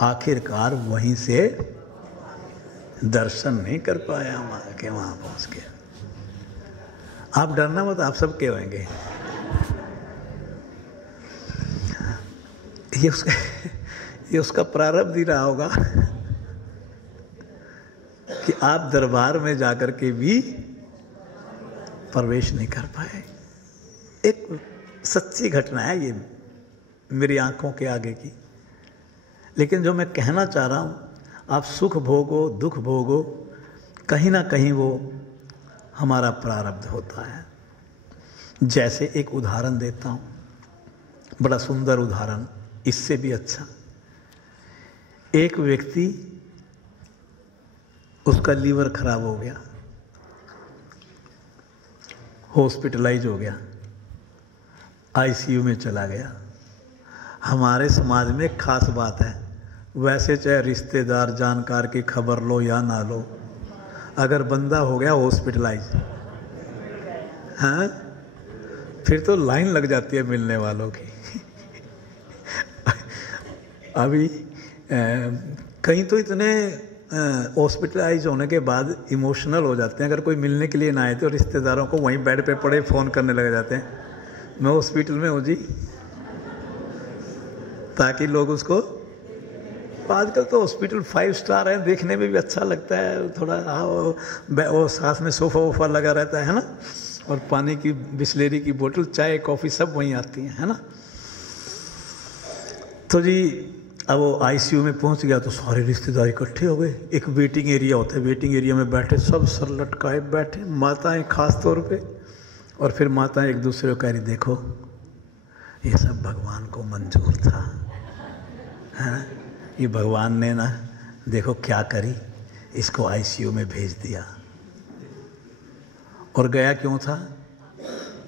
आखिरकार वहीं से दर्शन नहीं कर पाया वहां पहुंच गया। आप डरना मत, आप सब के होंगे। ये उसका प्रारब्ध ही रहा होगा कि आप दरबार में जाकर के भी प्रवेश नहीं कर पाए। एक सच्ची घटना है ये, मेरी आंखों के आगे की। लेकिन जो मैं कहना चाह रहा हूँ, आप सुख भोगो दुख भोगो, कहीं ना कहीं वो हमारा प्रारब्ध होता है। जैसे एक उदाहरण देता हूँ, बड़ा सुंदर उदाहरण, इससे भी अच्छा। एक व्यक्ति, उसका लीवर खराब हो गया, हॉस्पिटलाइज हो गया, आईसीयू में चला गया। हमारे समाज में एक खास बात है, वैसे चाहे रिश्तेदार जानकार की खबर लो या ना लो, अगर बंदा हो गया हॉस्पिटलाइज, हाँ, फिर तो लाइन लग जाती है मिलने वालों की। अभी कहीं तो इतने हॉस्पिटलाइज होने के बाद इमोशनल हो जाते हैं, अगर कोई मिलने के लिए ना आए तो रिश्तेदारों को वहीं बेड पे पड़े फ़ोन करने लग जाते हैं, मैं हॉस्पिटल में हूँ जी, ताकि लोग उसको। आजकल तो हॉस्पिटल 5 स्टार है, देखने में भी अच्छा लगता है, थोड़ा वो साथ में सोफा वोफा लगा रहता है ना, और पानी की बिस्लेरी की बोतल, चाय कॉफ़ी सब वहीं आती है ना। तो जी अब वो आईसीयू में पहुंच गया तो सारे रिश्तेदार इकट्ठे हो गए। एक वेटिंग एरिया होता है, वेटिंग एरिया में बैठे सब सर लटकाए बैठे, माताएं खास तौर पे। और फिर माताएं एक दूसरे को कह रही, देखो ये सब भगवान को मंजूर था, है, ये भगवान ने ना देखो क्या करी, इसको आईसीयू में भेज दिया। और गया क्यों था?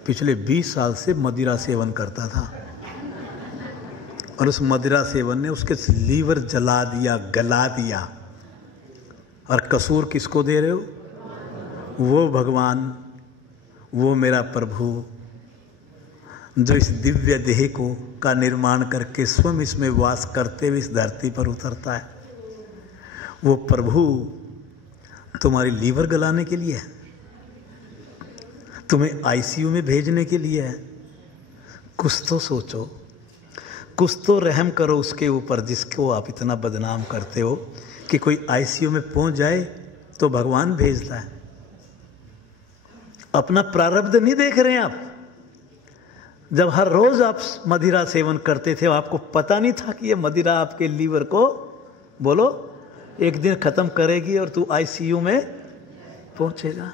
पिछले 20 साल से मदिरा सेवन करता था, और उस मदिरा सेवन ने उसके लीवर जला दिया, गला दिया। और कसूर किसको दे रहे हो? वो भगवान, वो मेरा प्रभु जो इस दिव्य देह को का निर्माण करके स्वयं इसमें वास करते हुए इस धरती पर उतरता है, वो प्रभु तुम्हारी लीवर गलाने के लिए है, तुम्हें आईसीयू में भेजने के लिए है। कुछ तो सोचो, कुछ तो रहम करो उसके ऊपर जिसको आप इतना बदनाम करते हो कि कोई आईसीयू में पहुंच जाए तो भगवान भेजता है। अपना प्रारब्ध नहीं देख रहे हैं आप। जब हर रोज आप मदिरा सेवन करते थे, आपको पता नहीं था कि ये मदिरा आपके लीवर को, बोलो, एक दिन खत्म करेगी और तू आईसीयू में पहुंचेगा।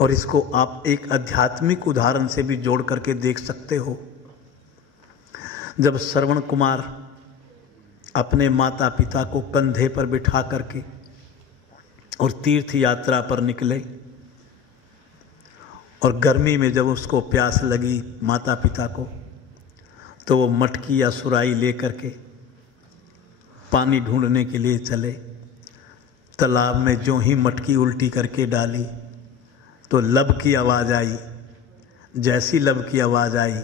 और इसको आप एक आध्यात्मिक उदाहरण से भी जोड़ करके देख सकते हो। जब श्रवण कुमार अपने माता पिता को कंधे पर बिठा करके और तीर्थ यात्रा पर निकले, और गर्मी में जब उसको प्यास लगी माता पिता को, तो वो मटकी या सुराई लेकर के पानी ढूंढने के लिए चले। तालाब में जो ही मटकी उल्टी करके डाली तो लब की आवाज़ आई। जैसी लब की आवाज़ आई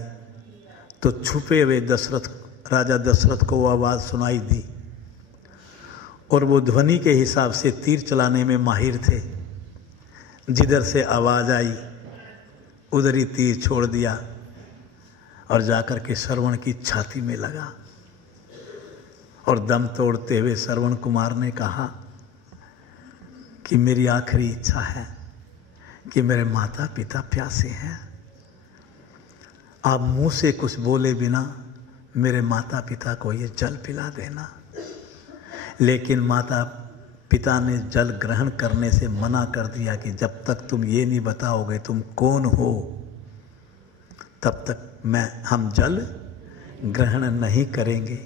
तो छुपे हुए राजा दशरथ को वो आवाज़ सुनाई दी, और वो ध्वनि के हिसाब से तीर चलाने में माहिर थे। जिधर से आवाज़ आई उधर ही तीर छोड़ दिया और जाकर के श्रवण की छाती में लगा। और दम तोड़ते हुए श्रवण कुमार ने कहा कि मेरी आखिरी इच्छा है कि मेरे माता पिता प्यासे हैं, आप मुंह से कुछ बोले बिना मेरे माता पिता को ये जल पिला देना। लेकिन माता पिता ने जल ग्रहण करने से मना कर दिया कि जब तक तुम ये नहीं बताओगे तुम कौन हो, तब तक हम जल ग्रहण नहीं करेंगे।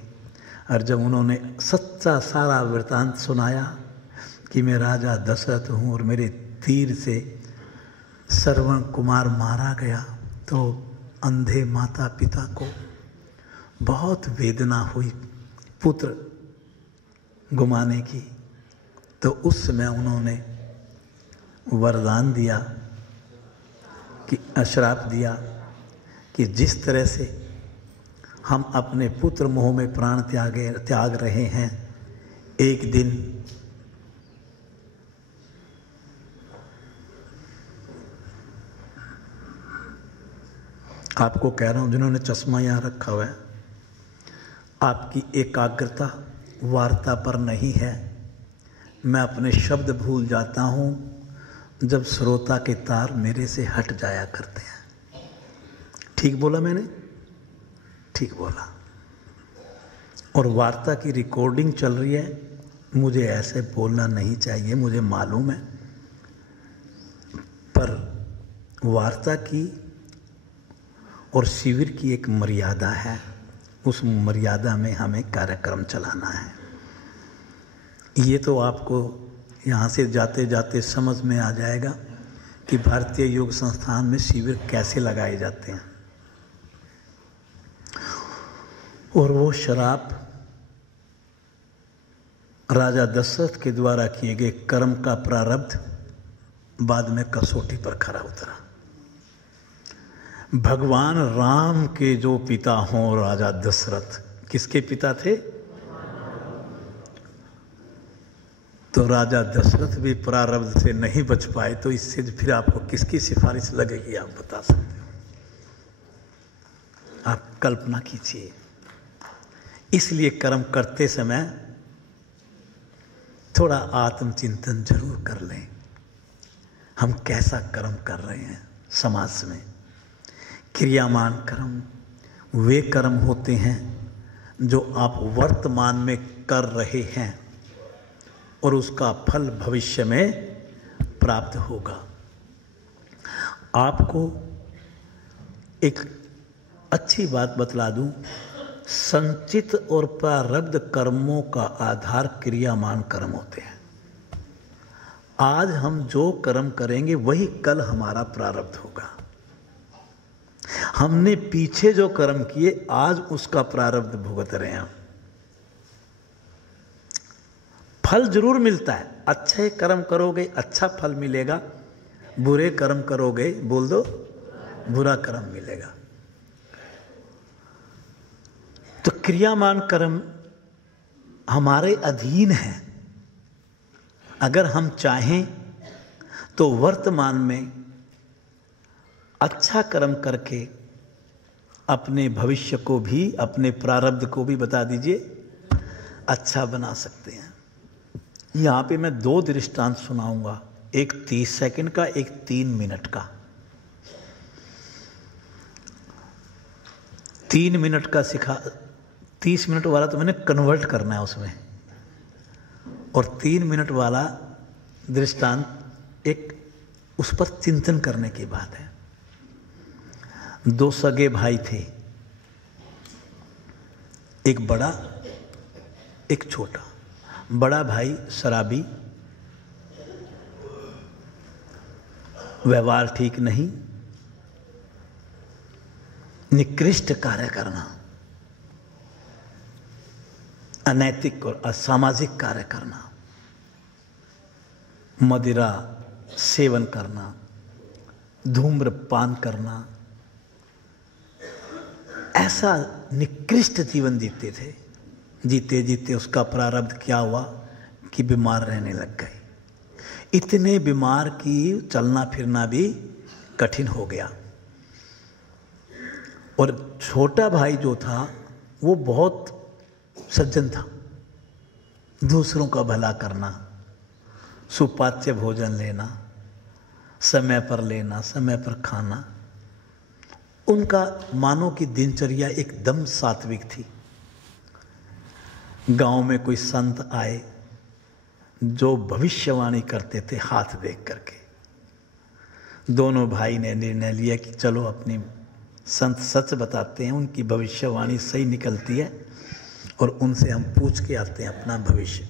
और जब उन्होंने सच्चा सारा वृतांत सुनाया कि मैं राजा दशरथ हूँ और मेरे तीर से श्रवण कुमार मारा गया, तो अंधे माता पिता को बहुत वेदना हुई पुत्र गुमाने की। तो उस समय उन्होंने वरदान दिया कि, श्राप दिया कि जिस तरह से हम अपने पुत्र मोह में प्राण त्याग रहे हैं। एक दिन आपको कह रहा हूं, जिन्होंने चश्मा यहां रखा हुआ है, आपकी एकाग्रता वार्ता पर नहीं है। मैं अपने शब्द भूल जाता हूं जब श्रोता के तार मेरे से हट जाया करते हैं। ठीक बोला मैंने? ठीक बोला। और वार्ता की रिकॉर्डिंग चल रही है, मुझे ऐसे बोलना नहीं चाहिए, मुझे मालूम है, पर वार्ता की और शिविर की एक मर्यादा है, उस मर्यादा में हमें कार्यक्रम चलाना है। ये तो आपको यहाँ से जाते जाते समझ में आ जाएगा कि भारतीय योग संस्थान में शिविर कैसे लगाए जाते हैं। और वो शराब राजा दशरथ के द्वारा किए गए कर्म का प्रारब्ध बाद में कसौटी पर खरा उतरा। भगवान राम के जो पिता हों राजा दशरथ, किसके पिता थे? तो राजा दशरथ भी प्रारब्ध से नहीं बच पाए, तो इससे फिर आपको किसकी सिफारिश लगेगी, आप बता सकते हो? आप कल्पना कीजिए। इसलिए कर्म करते समय थोड़ा आत्मचिंतन जरूर कर लें। हम कैसा कर्म कर रहे हैं समाज में? क्रियामान कर्म वे कर्म होते हैं जो आप वर्तमान में कर रहे हैं और उसका फल भविष्य में प्राप्त होगा। आपको एक अच्छी बात बतला दूं, संचित और प्रारब्ध कर्मों का आधार क्रियामान कर्म होते हैं। आज हम जो कर्म करेंगे वही कल हमारा प्रारब्ध होगा। हमने पीछे जो कर्म किए आज उसका प्रारब्ध भुगत रहे हैं। फल जरूर मिलता है, अच्छे कर्म करोगे अच्छा फल मिलेगा, बुरे कर्म करोगे बोल दो बुरा कर्म मिलेगा। तो क्रियामान कर्म हमारे अधीन है। अगर हम चाहें तो वर्तमान में अच्छा कर्म करके अपने भविष्य को भी, अपने प्रारब्ध को भी बता दीजिए अच्छा बना सकते हैं। यहाँ पे मैं 2 दृष्टांत सुनाऊंगा, एक 30 सेकंड का, एक 3 मिनट का। 3 मिनट का 30 मिनट वाला तो मैंने कन्वर्ट करना है उसमें, और 3 मिनट वाला दृष्टांत एक उस पर चिंतन करने की बात है। 2 सगे भाई थे, एक बड़ा एक छोटा। बड़ा भाई शराबी, व्यवहार ठीक नहीं, निकृष्ट कार्य करना, अनैतिक और असामाजिक कार्य करना, मदिरा सेवन करना, धूम्रपान करना, ऐसा निकृष्ट जीवन जीते थे। जीते जीते उसका प्रारब्ध क्या हुआ कि बीमार रहने लग गए। इतने बीमार कि चलना फिरना भी कठिन हो गया। और छोटा भाई जो था वो बहुत सज्जन था, दूसरों का भला करना, सुपाच्य भोजन लेना, समय पर लेना, समय पर खाना, उनका मानो की दिनचर्या एकदम सात्विक थी। गांव में कोई संत आए जो भविष्यवाणी करते थे हाथ देख करके। दोनों भाई ने निर्णय लिया कि चलो अपनी संत सच बताते हैं, उनकी भविष्यवाणी सही निकलती है और उनसे हम पूछ के आते हैं अपना भविष्य।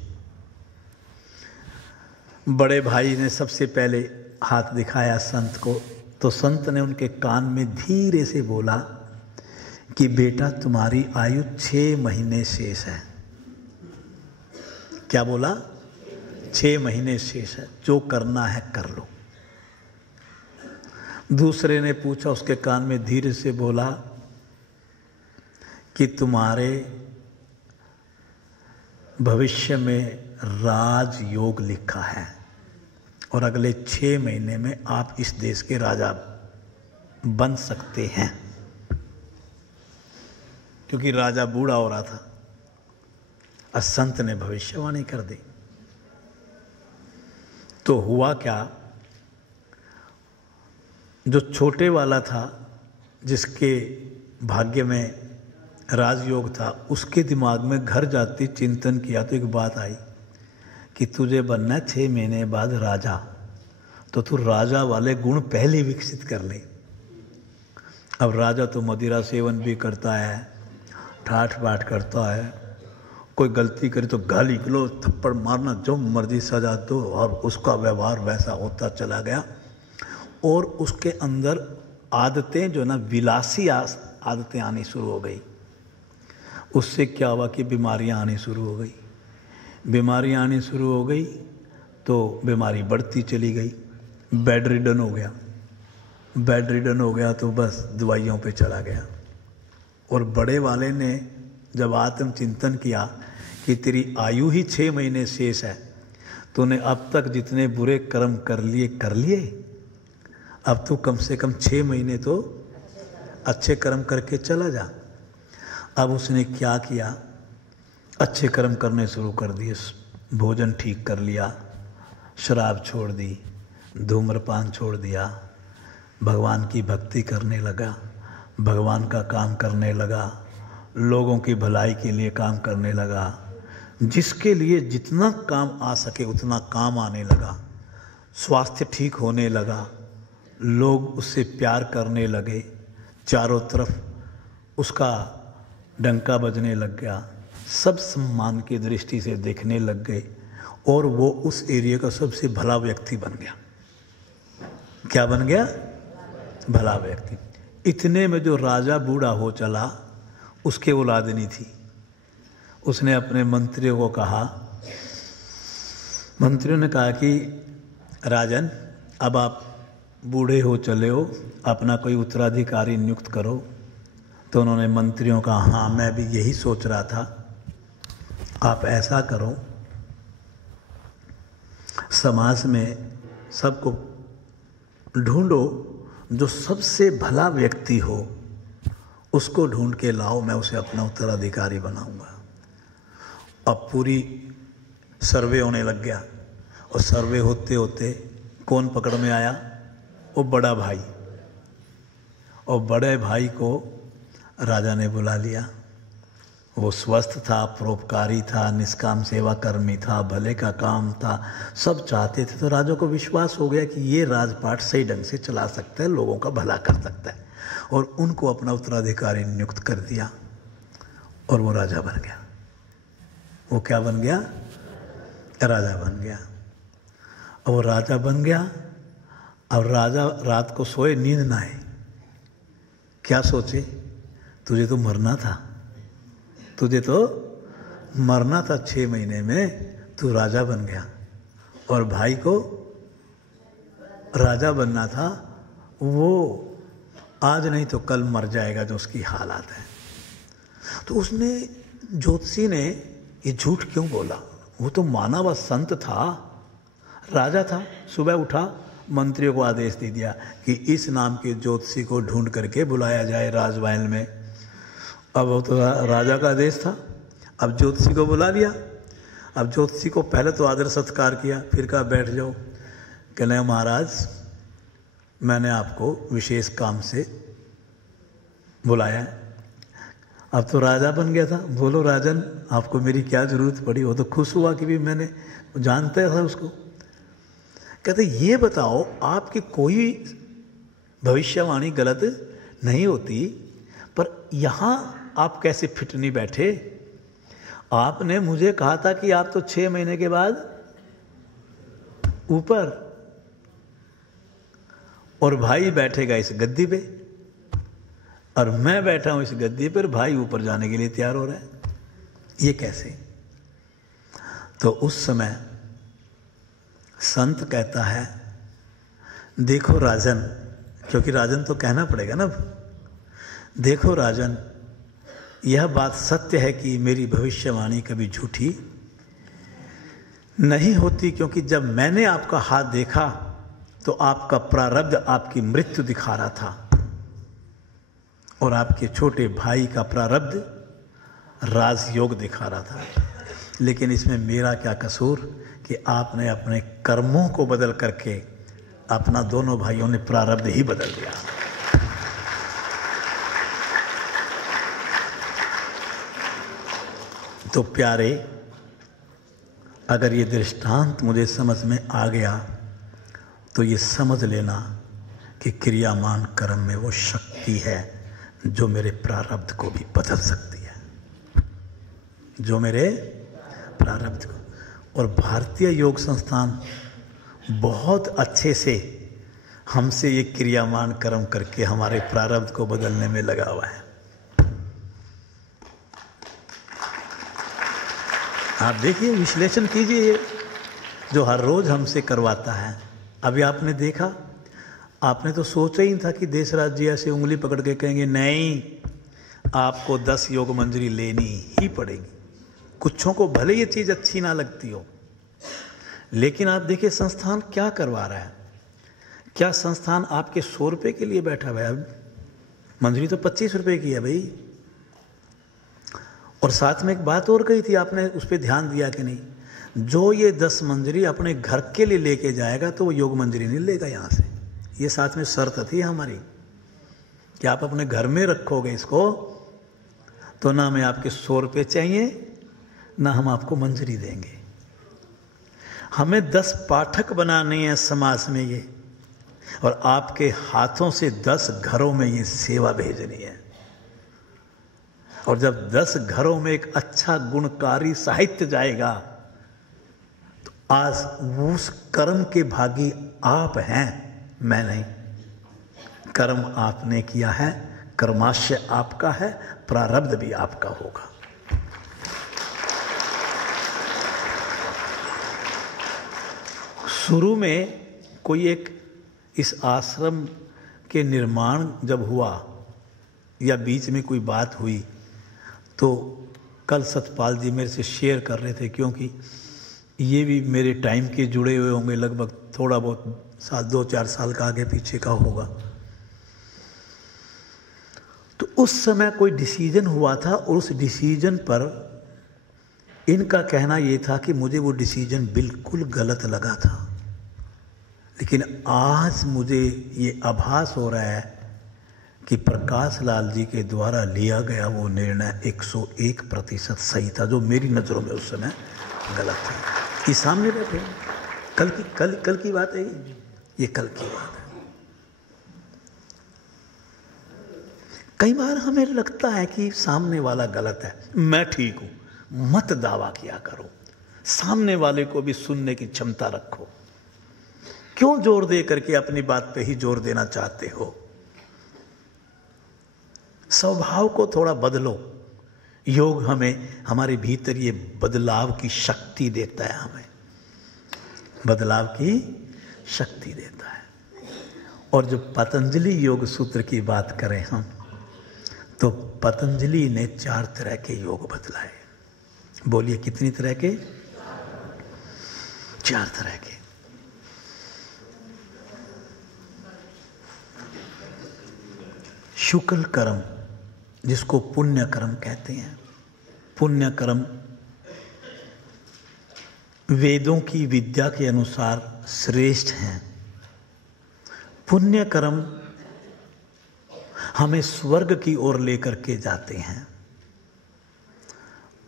बड़े भाई ने सबसे पहले हाथ दिखाया संत को, तो संत ने उनके कान में धीरे से बोला कि बेटा तुम्हारी आयु 6 महीने शेष है। क्या बोला? 6 महीने शेष है, जो करना है कर लो। दूसरे ने पूछा, उसके कान में धीरे से बोला कि तुम्हारे भविष्य में राजयोग लिखा है और अगले 6 महीने में आप इस देश के राजा बन सकते हैं। क्योंकि राजा बूढ़ा हो रहा था और संत ने भविष्यवाणी कर दी। तो हुआ क्या, जो छोटे वाला था, जिसके भाग्य में राजयोग था, उसके दिमाग में घर जाती चिंतन किया तो एक बात आई कि तुझे बनना है 6 महीने बाद राजा, तो तू राजा वाले गुण पहले विकसित कर ले। अब राजा तो मदिरा सेवन भी करता है, ठाठ बाट करता है, कोई गलती करे तो गाली गलौज थप्पड़ मारना, जो मर्जी सजा दो, और उसका व्यवहार वैसा होता चला गया। और उसके अंदर आदतें जो ना विलासी आदतें आनी शुरू हो गई। उससे क्या हुआ कि बीमारियां आनी शुरू हो गई। बीमारियां आनी शुरू हो गई तो बीमारी बढ़ती चली गई, बेड रिडन हो गया। बेड रिडन हो गया तो बस दवाइयों पे चला गया। और बड़े वाले ने जब आत्मचिंतन किया कि तेरी आयु ही 6 महीने शेष है, तूने अब तक जितने बुरे कर्म कर लिए, अब तू कम से कम 6 महीने तो अच्छे कर्म करके चला जा। अब उसने क्या किया, अच्छे कर्म करने शुरू कर दिए, भोजन ठीक कर लिया, शराब छोड़ दी, धूम्रपान छोड़ दिया, भगवान की भक्ति करने लगा, भगवान का काम करने लगा, लोगों की भलाई के लिए काम करने लगा, जिसके लिए जितना काम आ सके उतना काम आने लगा, स्वास्थ्य ठीक होने लगा, लोग उससे प्यार करने लगे, चारों तरफ उसका डंका बजने लग गया, सब सम्मान की दृष्टि से देखने लग गए और वो उस एरिया का सबसे भला व्यक्ति बन गया। क्या बन गया? भला व्यक्ति। इतने में जो राजा बूढ़ा हो चला, उसके औलाद नहीं थी। उसने अपने मंत्रियों को कहा, मंत्रियों ने कहा कि राजन, अब आप बूढ़े हो चले हो, अपना कोई उत्तराधिकारी नियुक्त करो। तो उन्होंने मंत्रियों का, हाँ मैं भी यही सोच रहा था, आप ऐसा करो, समाज में सबको ढूंढो, जो सबसे भला व्यक्ति हो उसको ढूंढ के लाओ, मैं उसे अपना उत्तराधिकारी बनाऊंगा। अब पूरी सर्वे होने लग गया और सर्वे होते होते कौन पकड़ में आया? वो बड़ा भाई। और बड़े भाई को राजा ने बुला लिया। वो स्वस्थ था, परोपकारी था, निष्काम सेवा कर्मी था, भले का काम था, सब चाहते थे। तो राजा को विश्वास हो गया कि ये राजपाट सही ढंग से चला सकता है, लोगों का भला कर सकता है, और उनको अपना उत्तराधिकारी नियुक्त कर दिया और वो राजा बन गया। वो क्या बन गया? राजा बन गया। और वो राजा बन गया। अब राजा रात को सोए, नींद ना आए, क्या सोचे? तुझे तो मरना था, तुझे तो मरना था, 6 महीने में तू राजा बन गया, और भाई को राजा बनना था, वो आज नहीं तो कल मर जाएगा, जो उसकी हालात है। तो उसने, ज्योतिषी ने ये झूठ क्यों बोला? वो तो माना हुआ संत था, राजा था। सुबह उठा, मंत्रियों को आदेश दे दिया कि इस नाम के ज्योतिषी को ढूंढ करके बुलाया जाए राजमहल में। अब वो तो राजा का आदेश था। अब ज्योतिषी को बुला लिया। अब ज्योतिषी को पहले तो आदर सत्कार किया, फिर कहा बैठ जाओ। कहने महाराज, मैंने आपको विशेष काम से बुलाया। अब तो राजा बन गया था। बोलो राजन, आपको मेरी क्या जरूरत पड़ी? वो तो खुश हुआ कि भी मैंने जानता था उसको। कहते ये बताओ, आपकी कोई भविष्यवाणी गलत नहीं होती, पर यहाँ आप कैसे फिट नहीं बैठे? आपने मुझे कहा था कि आप तो 6 महीने के बाद ऊपर, और भाई बैठेगा इस गद्दी पे, और मैं बैठा हूं इस गद्दी पर, भाई ऊपर जाने के लिए तैयार हो रहा है, ये कैसे? तो उस समय संत कहता है, देखो राजन, क्योंकि राजन तो कहना पड़ेगा ना, देखो राजन, यह बात सत्य है कि मेरी भविष्यवाणी कभी झूठी नहीं होती, क्योंकि जब मैंने आपका हाथ देखा तो आपका प्रारब्ध आपकी मृत्यु दिखा रहा था और आपके छोटे भाई का प्रारब्ध राजयोग दिखा रहा था। लेकिन इसमें मेरा क्या कसूर कि आपने अपने कर्मों को बदल करके अपना, दोनों भाइयों ने प्रारब्ध ही बदल दिया। तो प्यारे, अगर ये दृष्टांत मुझे समझ में आ गया तो ये समझ लेना कि क्रियामान कर्म में वो शक्ति है जो मेरे प्रारब्ध को भी बदल सकती है, जो मेरे प्रारब्ध को। और भारतीय योग संस्थान बहुत अच्छे से हमसे ये क्रियामान कर्म करके हमारे प्रारब्ध को बदलने में लगा हुआ है। आप देखिए, विश्लेषण कीजिए, जो हर रोज हमसे करवाता है। अभी आपने देखा, आपने तो सोचा ही था कि देशराज जी ऐसे उंगली पकड़ के कहेंगे नहीं, आपको 10 योग मंजरी लेनी ही पड़ेगी। कुछों को भले ये चीज़ अच्छी ना लगती हो, लेकिन आप देखिए संस्थान क्या करवा रहा है। क्या संस्थान आपके 100 रुपये के लिए बैठा हुआ है? मंजरी तो 25 रुपये की है भाई। और साथ में एक बात और कही थी, आपने उस पर ध्यान दिया कि नहीं? जो ये 10 मंजरी अपने घर के लिए लेके जाएगा तो वो योग मंजरी नहीं लेगा यहाँ से। ये साथ में शर्त थी हमारी कि आप अपने घर में रखोगे इसको तो ना हमें आपके 100 रुपये चाहिए, ना हम आपको मंजरी देंगे। हमें 10 पाठक बनाने हैं समाज में ये, और आपके हाथों से 10 घरों में ये सेवा भेजनी है। और जब 10 घरों में एक अच्छा गुणकारी साहित्य जाएगा तो आज उस कर्म के भागी आप हैं, मैं नहीं। कर्म आपने किया है, कर्माशय आपका है, प्रारब्ध भी आपका होगा। शुरू में कोई एक इस आश्रम के निर्माण जब हुआ या बीच में कोई बात हुई तो कल सतपाल जी मेरे से शेयर कर रहे थे, क्योंकि ये भी मेरे टाइम के जुड़े हुए होंगे, लगभग थोड़ा बहुत साल 2-4 साल का आगे पीछे का होगा। तो उस समय कोई डिसीजन हुआ था और उस डिसीजन पर इनका कहना ये था कि मुझे वो डिसीजन बिल्कुल गलत लगा था। लेकिन आज मुझे ये आभास हो रहा है कि प्रकाश लाल जी के द्वारा लिया गया वो निर्णय 101% सही था, जो मेरी नज़रों में उस समय गलत था। ये सामने बैठे, कल की बात है ये कल की बात है। कई बार हमें लगता है कि सामने वाला गलत है, मैं ठीक हूं। मत दावा किया करो, सामने वाले को भी सुनने की क्षमता रखो। क्यों जोर दे करके अपनी बात पे ही जोर देना चाहते हो? स्वभाव को थोड़ा बदलो। योग हमें, हमारे भीतर ये बदलाव की शक्ति देता है, हमें बदलाव की शक्ति देता है। और जो पतंजलि योग सूत्र की बात करें हम, तो पतंजलि ने 4 तरह के योग बतलाए। बोलिए कितनी तरह के? 4 तरह के। शुक्ल कर्म, जिसको पुण्य कर्म कहते हैं। पुण्य कर्म वेदों की विद्या के अनुसार श्रेष्ठ हैं। पुण्य कर्म हमें स्वर्ग की ओर लेकर के जाते हैं।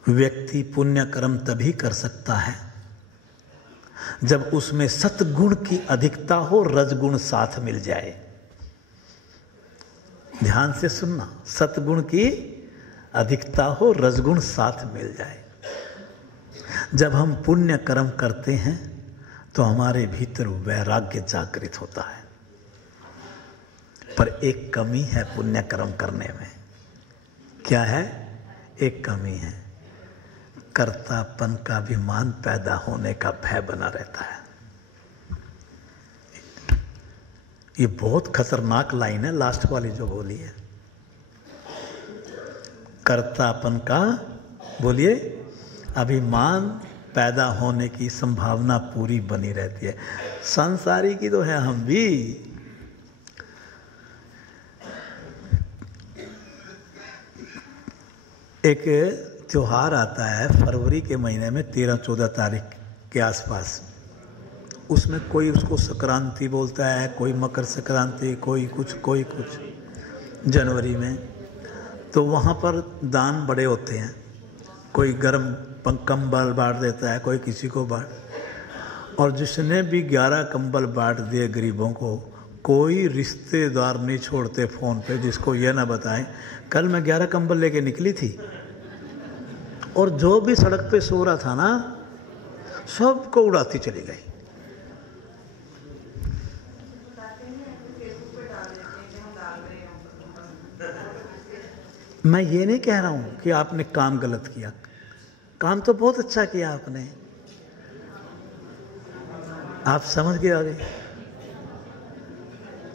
व्यक्ति पुण्य कर्म तभी कर सकता है जब उसमें सतगुण की अधिकता हो, रजगुण साथ मिल जाए। ध्यान से सुनना, सतगुण की अधिकता हो, रजगुण साथ मिल जाए। जब हम पुण्य कर्म करते हैं तो हमारे भीतर वैराग्य जागृत होता है। पर एक कमी है पुण्य कर्म करने में। क्या है? एक कमी है, कर्तापन का अभिमान पैदा होने का भय बना रहता है। ये बहुत खतरनाक लाइन है लास्ट वाली जो बोली है। कर्तापन का, बोलिए, अभिमान पैदा होने की संभावना पूरी बनी रहती है। संसारी की तो है हम भी। एक त्योहार आता है फरवरी के महीने में 13-14 तारीख के आसपास। उसमें कोई उसको संक्रांति बोलता है, कोई मकर संक्रांति, कोई कुछ जनवरी में। तो वहाँ पर दान बड़े होते हैं, कोई गर्म कंबल बांट देता है, कोई किसी को बांट। और जिसने भी 11 कंबल बांट दिए गरीबों को, कोई रिश्तेदार नहीं छोड़ते फ़ोन पे जिसको ये ना बताएं कल मैं 11 कंबल लेके निकली थी। और जो भी सड़क पे सो रहा था ना, सबको उड़ाती चली गई। मैं ये नहीं कह रहा हूं कि आपने काम गलत किया, काम तो बहुत अच्छा किया आपने, आप समझ गए आगे।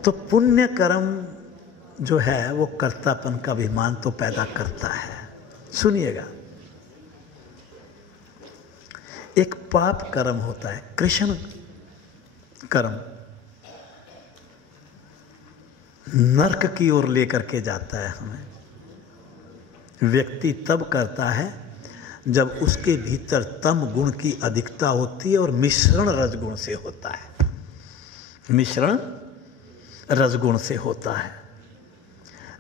तो पुण्य कर्म जो है वो कर्तापन का अभिमान तो पैदा करता है। सुनिएगा, एक पाप कर्म होता है कृष्ण कर्म, नरक की ओर लेकर के जाता है हमें। व्यक्ति तब करता है जब उसके भीतर तम गुण की अधिकता होती है और मिश्रण रजगुण से होता है। मिश्रण रजगुण से होता है।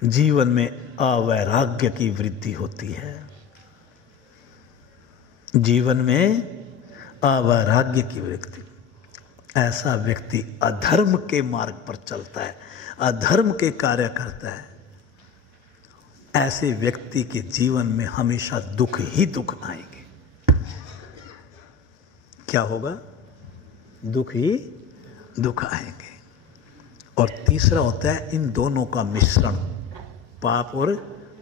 जीवन में अवैराग्य की वृद्धि होती है। जीवन में अवैराग्य की वृद्धि, ऐसा व्यक्ति अधर्म के मार्ग पर चलता है, अधर्म के कार्य करता है। ऐसे व्यक्ति के जीवन में हमेशा दुख ही दुख आएंगे। क्या होगा? दुख ही दुख आएंगे। और तीसरा होता है इन दोनों का मिश्रण, पाप और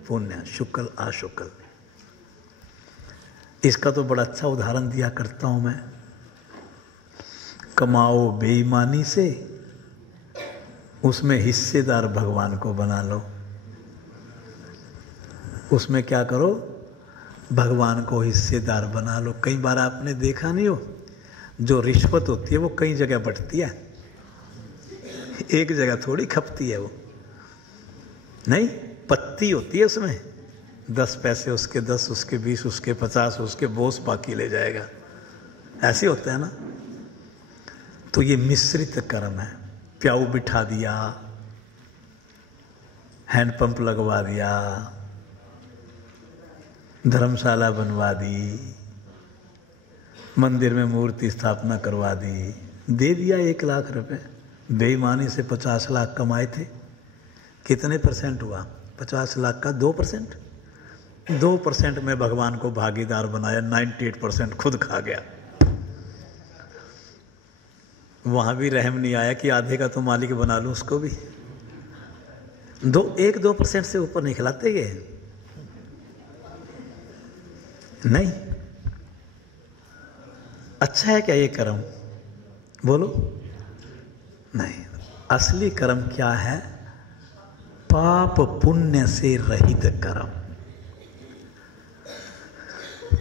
पुण्य, शुक्ल अशुक्ल। इसका तो बड़ा अच्छा उदाहरण दिया करता हूं मैं। कमाओ बेईमानी से, उसमें हिस्सेदार भगवान को बना लो। उसमें क्या करो? भगवान को हिस्सेदार बना लो। कई बार आपने देखा नहीं हो, जो रिश्वत होती है वो कई जगह बंटती है, एक जगह थोड़ी खपती है। वो नहीं, पत्ती होती है उसमें, 10 पैसे उसके 10, उसके 20, उसके 50, उसके बोस बाकी ले जाएगा। ऐसे होता है ना। तो ये मिश्रित कर्म है। प्याऊ बिठा दिया, हैंडपंप लगवा दिया, धर्मशाला बनवा दी, मंदिर में मूर्ति स्थापना करवा दी, दे दिया 1 लाख रुपए। बेईमानी से 50 लाख कमाए थे, कितने परसेंट हुआ? 50 लाख का 2%। 2% में भगवान को भागीदार बनाया, 98% खुद खा गया। वहां भी रहम नहीं आया कि आधे का तो मालिक बना लूं उसको भी। 1-2% से ऊपर नहीं खिलाते ये, नहीं। अच्छा है क्या ये कर्म? बोलो। नहीं। असली कर्म क्या है? पाप पुण्य से रहित कर्म।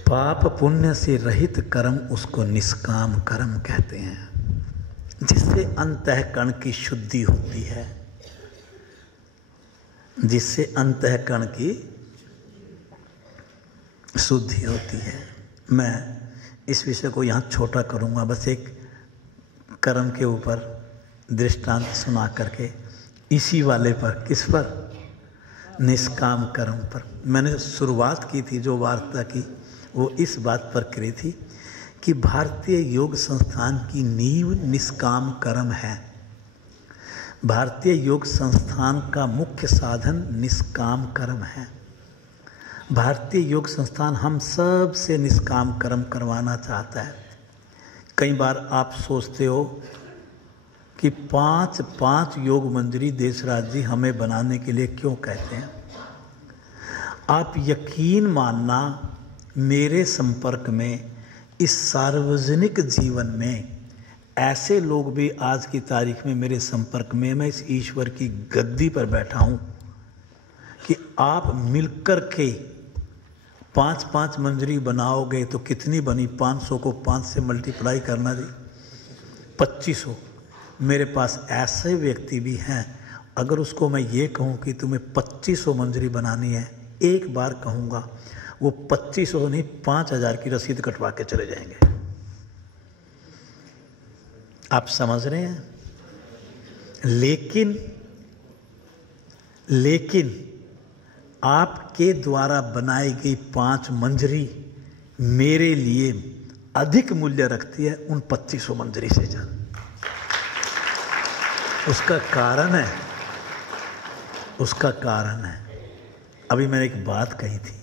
पाप पुण्य से रहित कर्म, उसको निष्काम कर्म कहते हैं, जिससे अंतःकरण की शुद्धि होती है, जिससे अंतःकरण की शुद्धि होती है। मैं इस विषय को यहाँ छोटा करूँगा, बस एक कर्म के ऊपर दृष्टांत सुना करके, इसी वाले पर, किस पर? निष्काम कर्म पर। मैंने शुरुआत की थी जो वार्ता की, वो इस बात पर करी थी कि भारतीय योग संस्थान की नींव निष्काम कर्म है। भारतीय योग संस्थान का मुख्य साधन निष्काम कर्म है। भारतीय योग संस्थान हम सब से निष्काम कर्म करवाना चाहता है। कई बार आप सोचते हो कि 5 योग मंदिरी देशराज जी हमें बनाने के लिए क्यों कहते हैं। आप यकीन मानना, मेरे संपर्क में, इस सार्वजनिक जीवन में ऐसे लोग भी आज की तारीख में मेरे संपर्क में, मैं इस ईश्वर की गद्दी पर बैठा हूँ, कि आप मिलकर के 5-5 मंजरी बनाओगे तो कितनी बनी? 500 को 5 से मल्टीप्लाई करना जी, 2500। मेरे पास ऐसे व्यक्ति भी हैं, अगर उसको मैं ये कहूँ कि तुम्हें 2500 मंजरी बनानी है, एक बार कहूँगा, वो 2500 नहीं 5000 की रसीद कटवा के चले जाएंगे। आप समझ रहे हैं? लेकिन आपके द्वारा बनाई गई 5 मंजरी मेरे लिए अधिक मूल्य रखती है उन 2500 मंजरी से ज्यादा। उसका कारण है, अभी मैंने एक बात कही थी,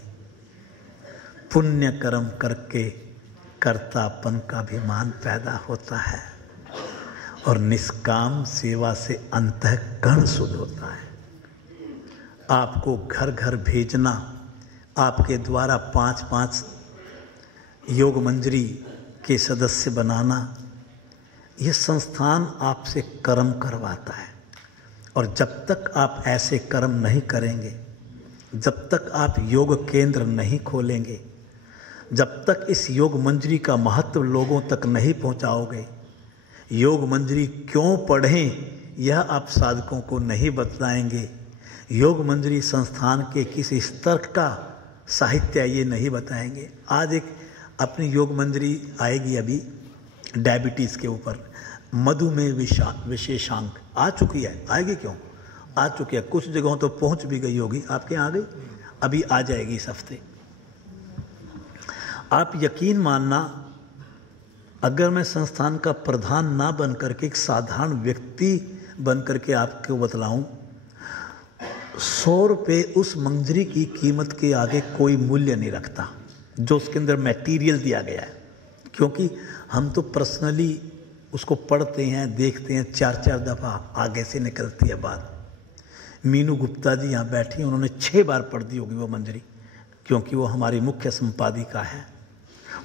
पुण्य कर्म करके कर्तापन का अभिमान पैदा होता है और निष्काम सेवा से अंतःकरण शुद्ध होता है। आपको घर घर भेजना, आपके द्वारा 5-5 योग मंजरी के सदस्य बनाना, यह संस्थान आपसे कर्म करवाता है। और जब तक आप ऐसे कर्म नहीं करेंगे, जब तक आप योग केंद्र नहीं खोलेंगे, जब तक इस योग मंजरी का महत्व लोगों तक नहीं पहुंचाओगे, योग मंजरी क्यों पढ़ें यह आप साधकों को नहीं बतलाएंगे, योग मंजरी संस्थान के किस स्तर का साहित्य ये नहीं बताएंगे। आज एक अपनी योग मंजरी आएगी अभी डायबिटीज़ के ऊपर, मधुमेह विशेषांक आ चुकी है, आएगी क्यों? आ चुकी है, कुछ जगहों तो पहुंच भी गई होगी, आपके यहाँ आ गई, अभी आ जाएगी इस हफ्ते। आप यकीन मानना, अगर मैं संस्थान का प्रधान ना बन करके एक साधारण व्यक्ति बन करके आपको बतलाऊं, 100 रुपये उस मंजरी की कीमत के आगे कोई मूल्य नहीं रखता जो उसके अंदर मटेरियल दिया गया है। क्योंकि हम तो पर्सनली उसको पढ़ते हैं, देखते हैं, 4-4 दफ़ा आगे से निकलती है बात। मीनू गुप्ता जी यहाँ बैठी, उन्होंने 6 बार पढ़ दी होगी वो मंजरी, क्योंकि वो हमारी मुख्य संपादिका है।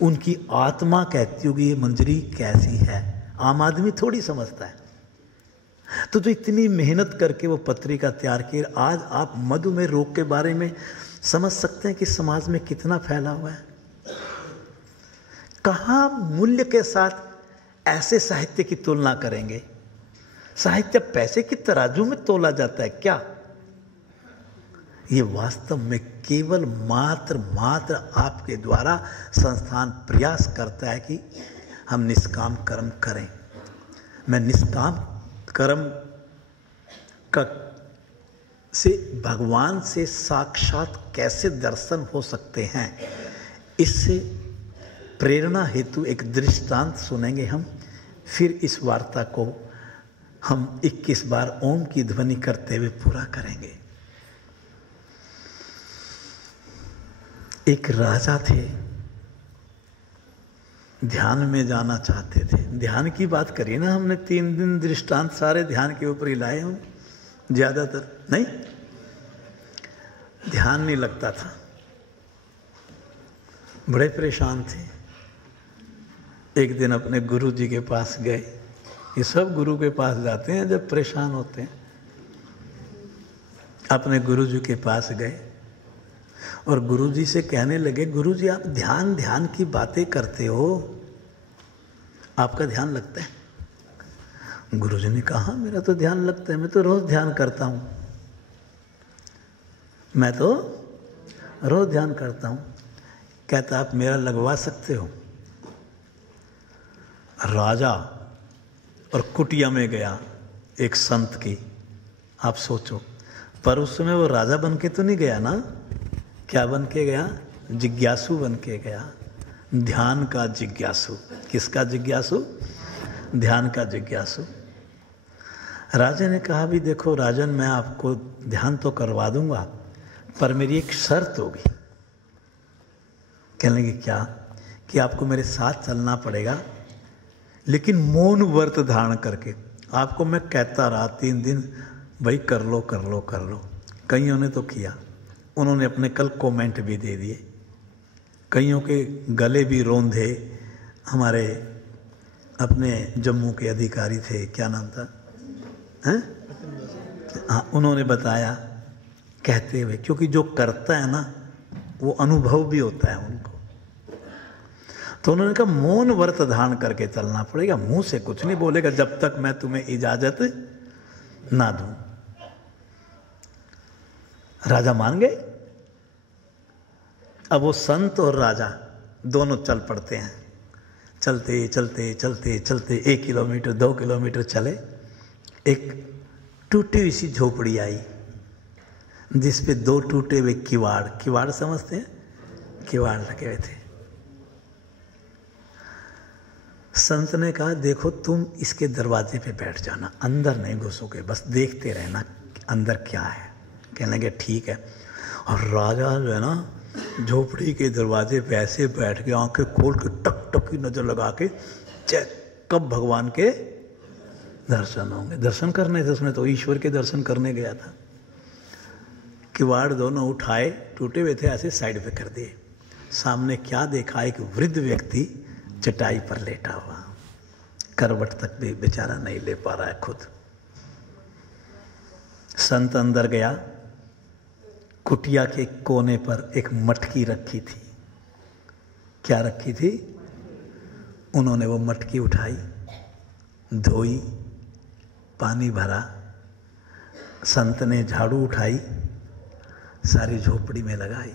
उनकी आत्मा कहती होगी ये मंजरी कैसी है, आम आदमी थोड़ी समझता है। तो जो इतनी मेहनत करके वो पत्रिका तैयार की, आज आप मधुमेह रोग के बारे में समझ सकते हैं कि समाज में कितना फैला हुआ है। कहाँ मूल्य के साथ ऐसे साहित्य की तुलना करेंगे? साहित्य पैसे की तराजू में तोला जाता है क्या? ये वास्तव में केवल मात्र आपके द्वारा संस्थान प्रयास करता है कि हम निष्काम कर्म करें। मैं निष्काम कर्म का से भगवान से साक्षात कैसे दर्शन हो सकते हैं, इससे प्रेरणा हेतु एक दृष्टांत सुनेंगे हम। फिर इस वार्ता को हम 21 बार ओम की ध्वनि करते हुए पूरा करेंगे। एक राजा थे, ध्यान में जाना चाहते थे। ध्यान की बात करी ना हमने, 3 दिन दृष्टांत सारे ध्यान के ऊपर ही लाए हम, ज्यादातर नहीं, ध्यान नहीं लगता था, बड़े परेशान थे। एक दिन अपने गुरु जी के पास गए, ये सब गुरु के पास जाते हैं जब परेशान होते हैं। अपने गुरु जी के पास गए और गुरु जी से कहने लगे, गुरु जी आप ध्यान की बातें करते हो, आपका ध्यान लगता है? गुरु जी ने कहा मेरा तो ध्यान लगता है, मैं तो रोज ध्यान करता हूं, मैं तो रोज ध्यान करता हूं। कहता आप मेरा लगवा सकते हो? राजा और कुटिया में गया एक संत की, आप सोचो, पर उस समय वो राजा बन के तो नहीं गया ना, क्या बन के गया? जिज्ञासु बन के गया, ध्यान का जिज्ञासु। किसका जिज्ञासु? ध्यान का जिज्ञासु। राजा ने कहा भी देखो राजन, मैं आपको ध्यान तो करवा दूंगा, पर मेरी एक शर्त होगी। कहने लगे क्या? कि आपको मेरे साथ चलना पड़ेगा, लेकिन मौन व्रत धारण करके। आपको मैं कहता रहा 3 दिन, भाई कर लो कर लो कर लो। कईयों ने तो किया, उन्होंने अपने कल कमेंट भी दे दिए, कईयों के गले भी रोंधे। हमारे अपने जम्मू के अधिकारी थे, क्या नाम था, हैं? हाँ, उन्होंने बताया कहते हुए, क्योंकि जो करता है ना वो अनुभव भी होता है उनको। तो उन्होंने कहा मौन व्रत धारण करके चलना पड़ेगा, मुंह से कुछ नहीं बोलेगा जब तक मैं तुम्हें इजाजत ना दूं। राजा मान गए। अब वो संत और राजा दोनों चल पड़ते हैं। चलते चलते चलते चलते 1 किलोमीटर 2 किलोमीटर चले, एक टूटी हुई सी झोपड़ी आई जिसपे 2 टूटे हुए किवाड़ समझते हैं, किवाड़ लगे हुए थे। संत ने कहा देखो तुम इसके दरवाजे पे बैठ जाना, अंदर नहीं घुसोगे, बस देखते रहना अंदर क्या है। कहने लगे ठीक है। और राजा जो है ना झोपड़ी के दरवाजे पे ऐसे बैठ के आंखें खोल के टक टक की नजर लगा के चेक कब भगवान के दर्शन होंगे। दर्शन करने थे उसने, तो ईश्वर के दर्शन करने गया था। किवाड़ दोनों उठाए, टूटे हुए थे, ऐसे साइड पे कर दिए। सामने क्या देखा, एक वृद्ध व्यक्ति चटाई पर लेटा हुआ, करवट तक भी बेचारा नहीं ले पा रहा है खुद। संत अंदर गया, कुटिया के कोने पर एक मटकी रखी थी। क्या रखी थी? उन्होंने वो मटकी उठाई, धोई, पानी भरा। संत ने झाड़ू उठाई, सारी झोपड़ी में लगाई,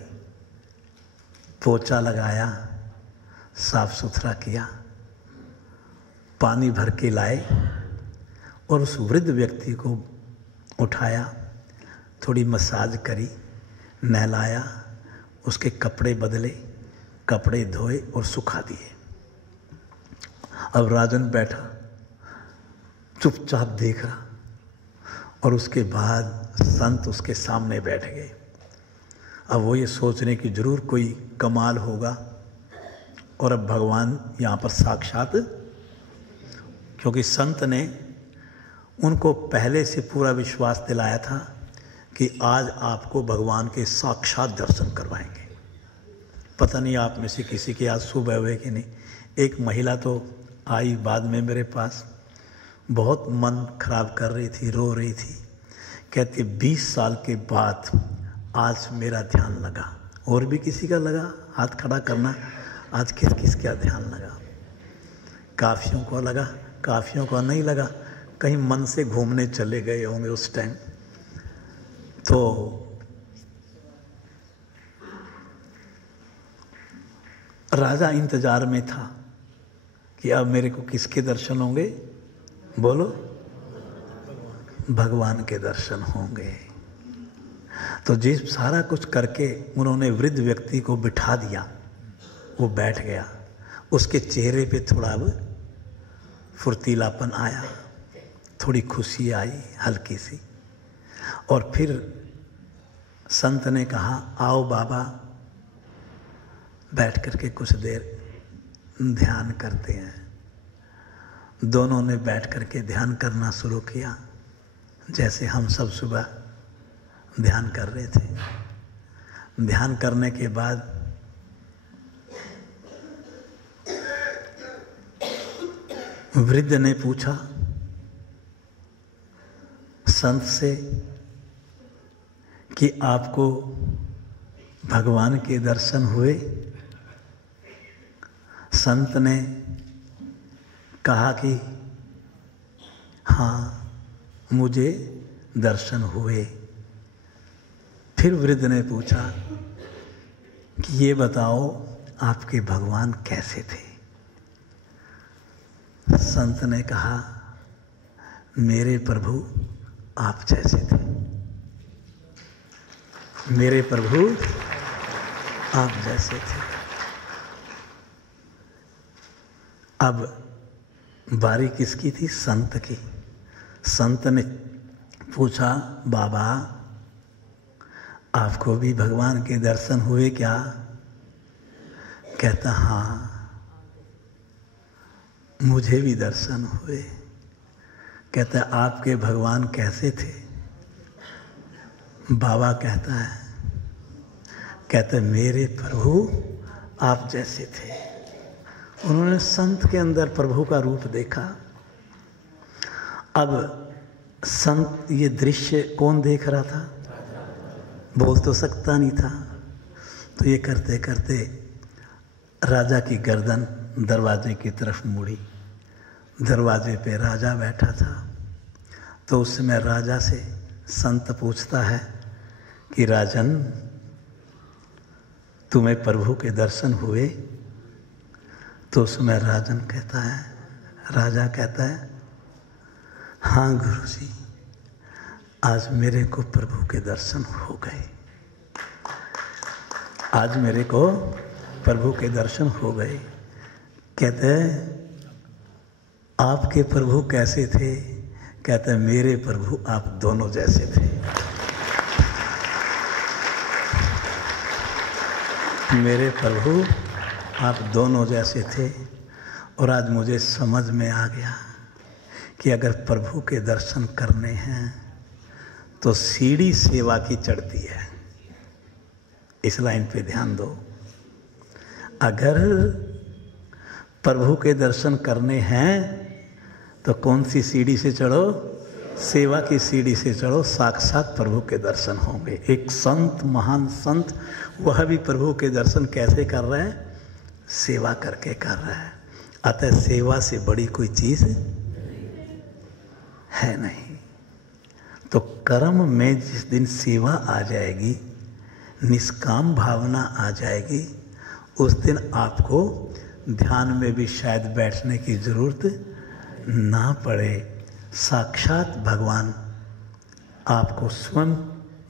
पोछा लगाया, साफ सुथरा किया, पानी भर के लाए और उस वृद्ध व्यक्ति को उठाया, थोड़ी मसाज करी, नहलाया, उसके कपड़े बदले, कपड़े धोए और सुखा दिए। अब राजन बैठा चुपचाप देख रहा और उसके बाद संत उसके सामने बैठ गए। अब वो ये सोचने की जरूर कोई कमाल होगा और अब भगवान यहाँ पर साक्षात, क्योंकि संत ने उनको पहले से पूरा विश्वास दिलाया था कि आज आपको भगवान के साक्षात दर्शन करवाएंगे। पता नहीं आप में से किसी के आज सुबह हुए कि नहीं। एक महिला तो आई बाद में मेरे पास, बहुत मन खराब कर रही थी, रो रही थी। कहती 20 साल के बाद आज मेरा ध्यान लगा। और भी किसी का लगा? हाथ खड़ा करना। आज किस किस का ध्यान लगा? काफियों को लगा, काफियों को नहीं लगा, कहीं मन से घूमने चले गए होंगे उस टाइम। तो राजा इंतजार में था कि अब मेरे को किसके दर्शन होंगे? बोलो, भगवान के दर्शन होंगे। तो जिस सारा कुछ करके उन्होंने वृद्ध व्यक्ति को बिठा दिया, वो बैठ गया। उसके चेहरे पे थोड़ा अब फुर्तीलापन आया, थोड़ी खुशी आई हल्की सी। और फिर संत ने कहा आओ बाबा, बैठ करके कुछ देर ध्यान करते हैं। दोनों ने बैठ करके ध्यान करना शुरू किया, जैसे हम सब सुबह ध्यान कर रहे थे। ध्यान करने के बाद वृद्ध ने पूछा संत से कि आपको भगवान के दर्शन हुए? संत ने कहा कि हाँ, मुझे दर्शन हुए। फिर वृद्ध ने पूछा कि ये बताओ आपके भगवान कैसे थे? संत ने कहा मेरे प्रभु आप जैसे थे, मेरे प्रभु आप जैसे थे। अब बारी किसकी थी? संत की। संत ने पूछा बाबा आपको भी भगवान के दर्शन हुए क्या? कहता हाँ, मुझे भी दर्शन हुए। कहता आपके भगवान कैसे थे? बाबा कहता है, कहते मेरे प्रभु आप जैसे थे। उन्होंने संत के अंदर प्रभु का रूप देखा। अब संत, ये दृश्य कौन देख रहा था? बोल तो सकता नहीं था। तो ये करते करते राजा की गर्दन दरवाजे की तरफ मुड़ी। दरवाजे पे राजा बैठा था। तो उस समय राजा से संत पूछता है कि राजन, तुम्हें प्रभु के दर्शन हुए? तो उसमें राजा कहता है, हाँ गुरुजी, आज मेरे को प्रभु के दर्शन हो गए। आज मेरे को प्रभु के दर्शन हो गए। कहते हैं, आपके प्रभु कैसे थे? कहते हैं, मेरे प्रभु आप दोनों जैसे थे। मेरे प्रभु आप दोनों जैसे थे। और आज मुझे समझ में आ गया कि अगर प्रभु के दर्शन करने हैं तो सीढ़ी सेवा की चढ़ती है। इस लाइन पे ध्यान दो। अगर प्रभु के दर्शन करने हैं तो कौन सी सीढ़ी से चढ़ो? सेवा की सीढ़ी से चढ़ो। साक्षात प्रभु के दर्शन होंगे। एक संत, महान संत, वह भी प्रभु के दर्शन कैसे कर रहे हैं? सेवा करके कर रहे हैं। अतः सेवा से बड़ी कोई चीज है नहीं। तो कर्म में जिस दिन सेवा आ जाएगी, निष्काम भावना आ जाएगी, उस दिन आपको ध्यान में भी शायद बैठने की जरूरत ना पड़े। साक्षात भगवान आपको स्वयं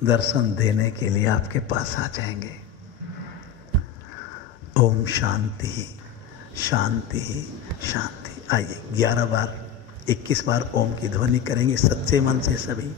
दर्शन देने के लिए आपके पास आ जाएंगे। ओम शांति शांति शांति। आइए 11 बार 21 बार ओम की ध्वनि करेंगे सच्चे मन से सभी।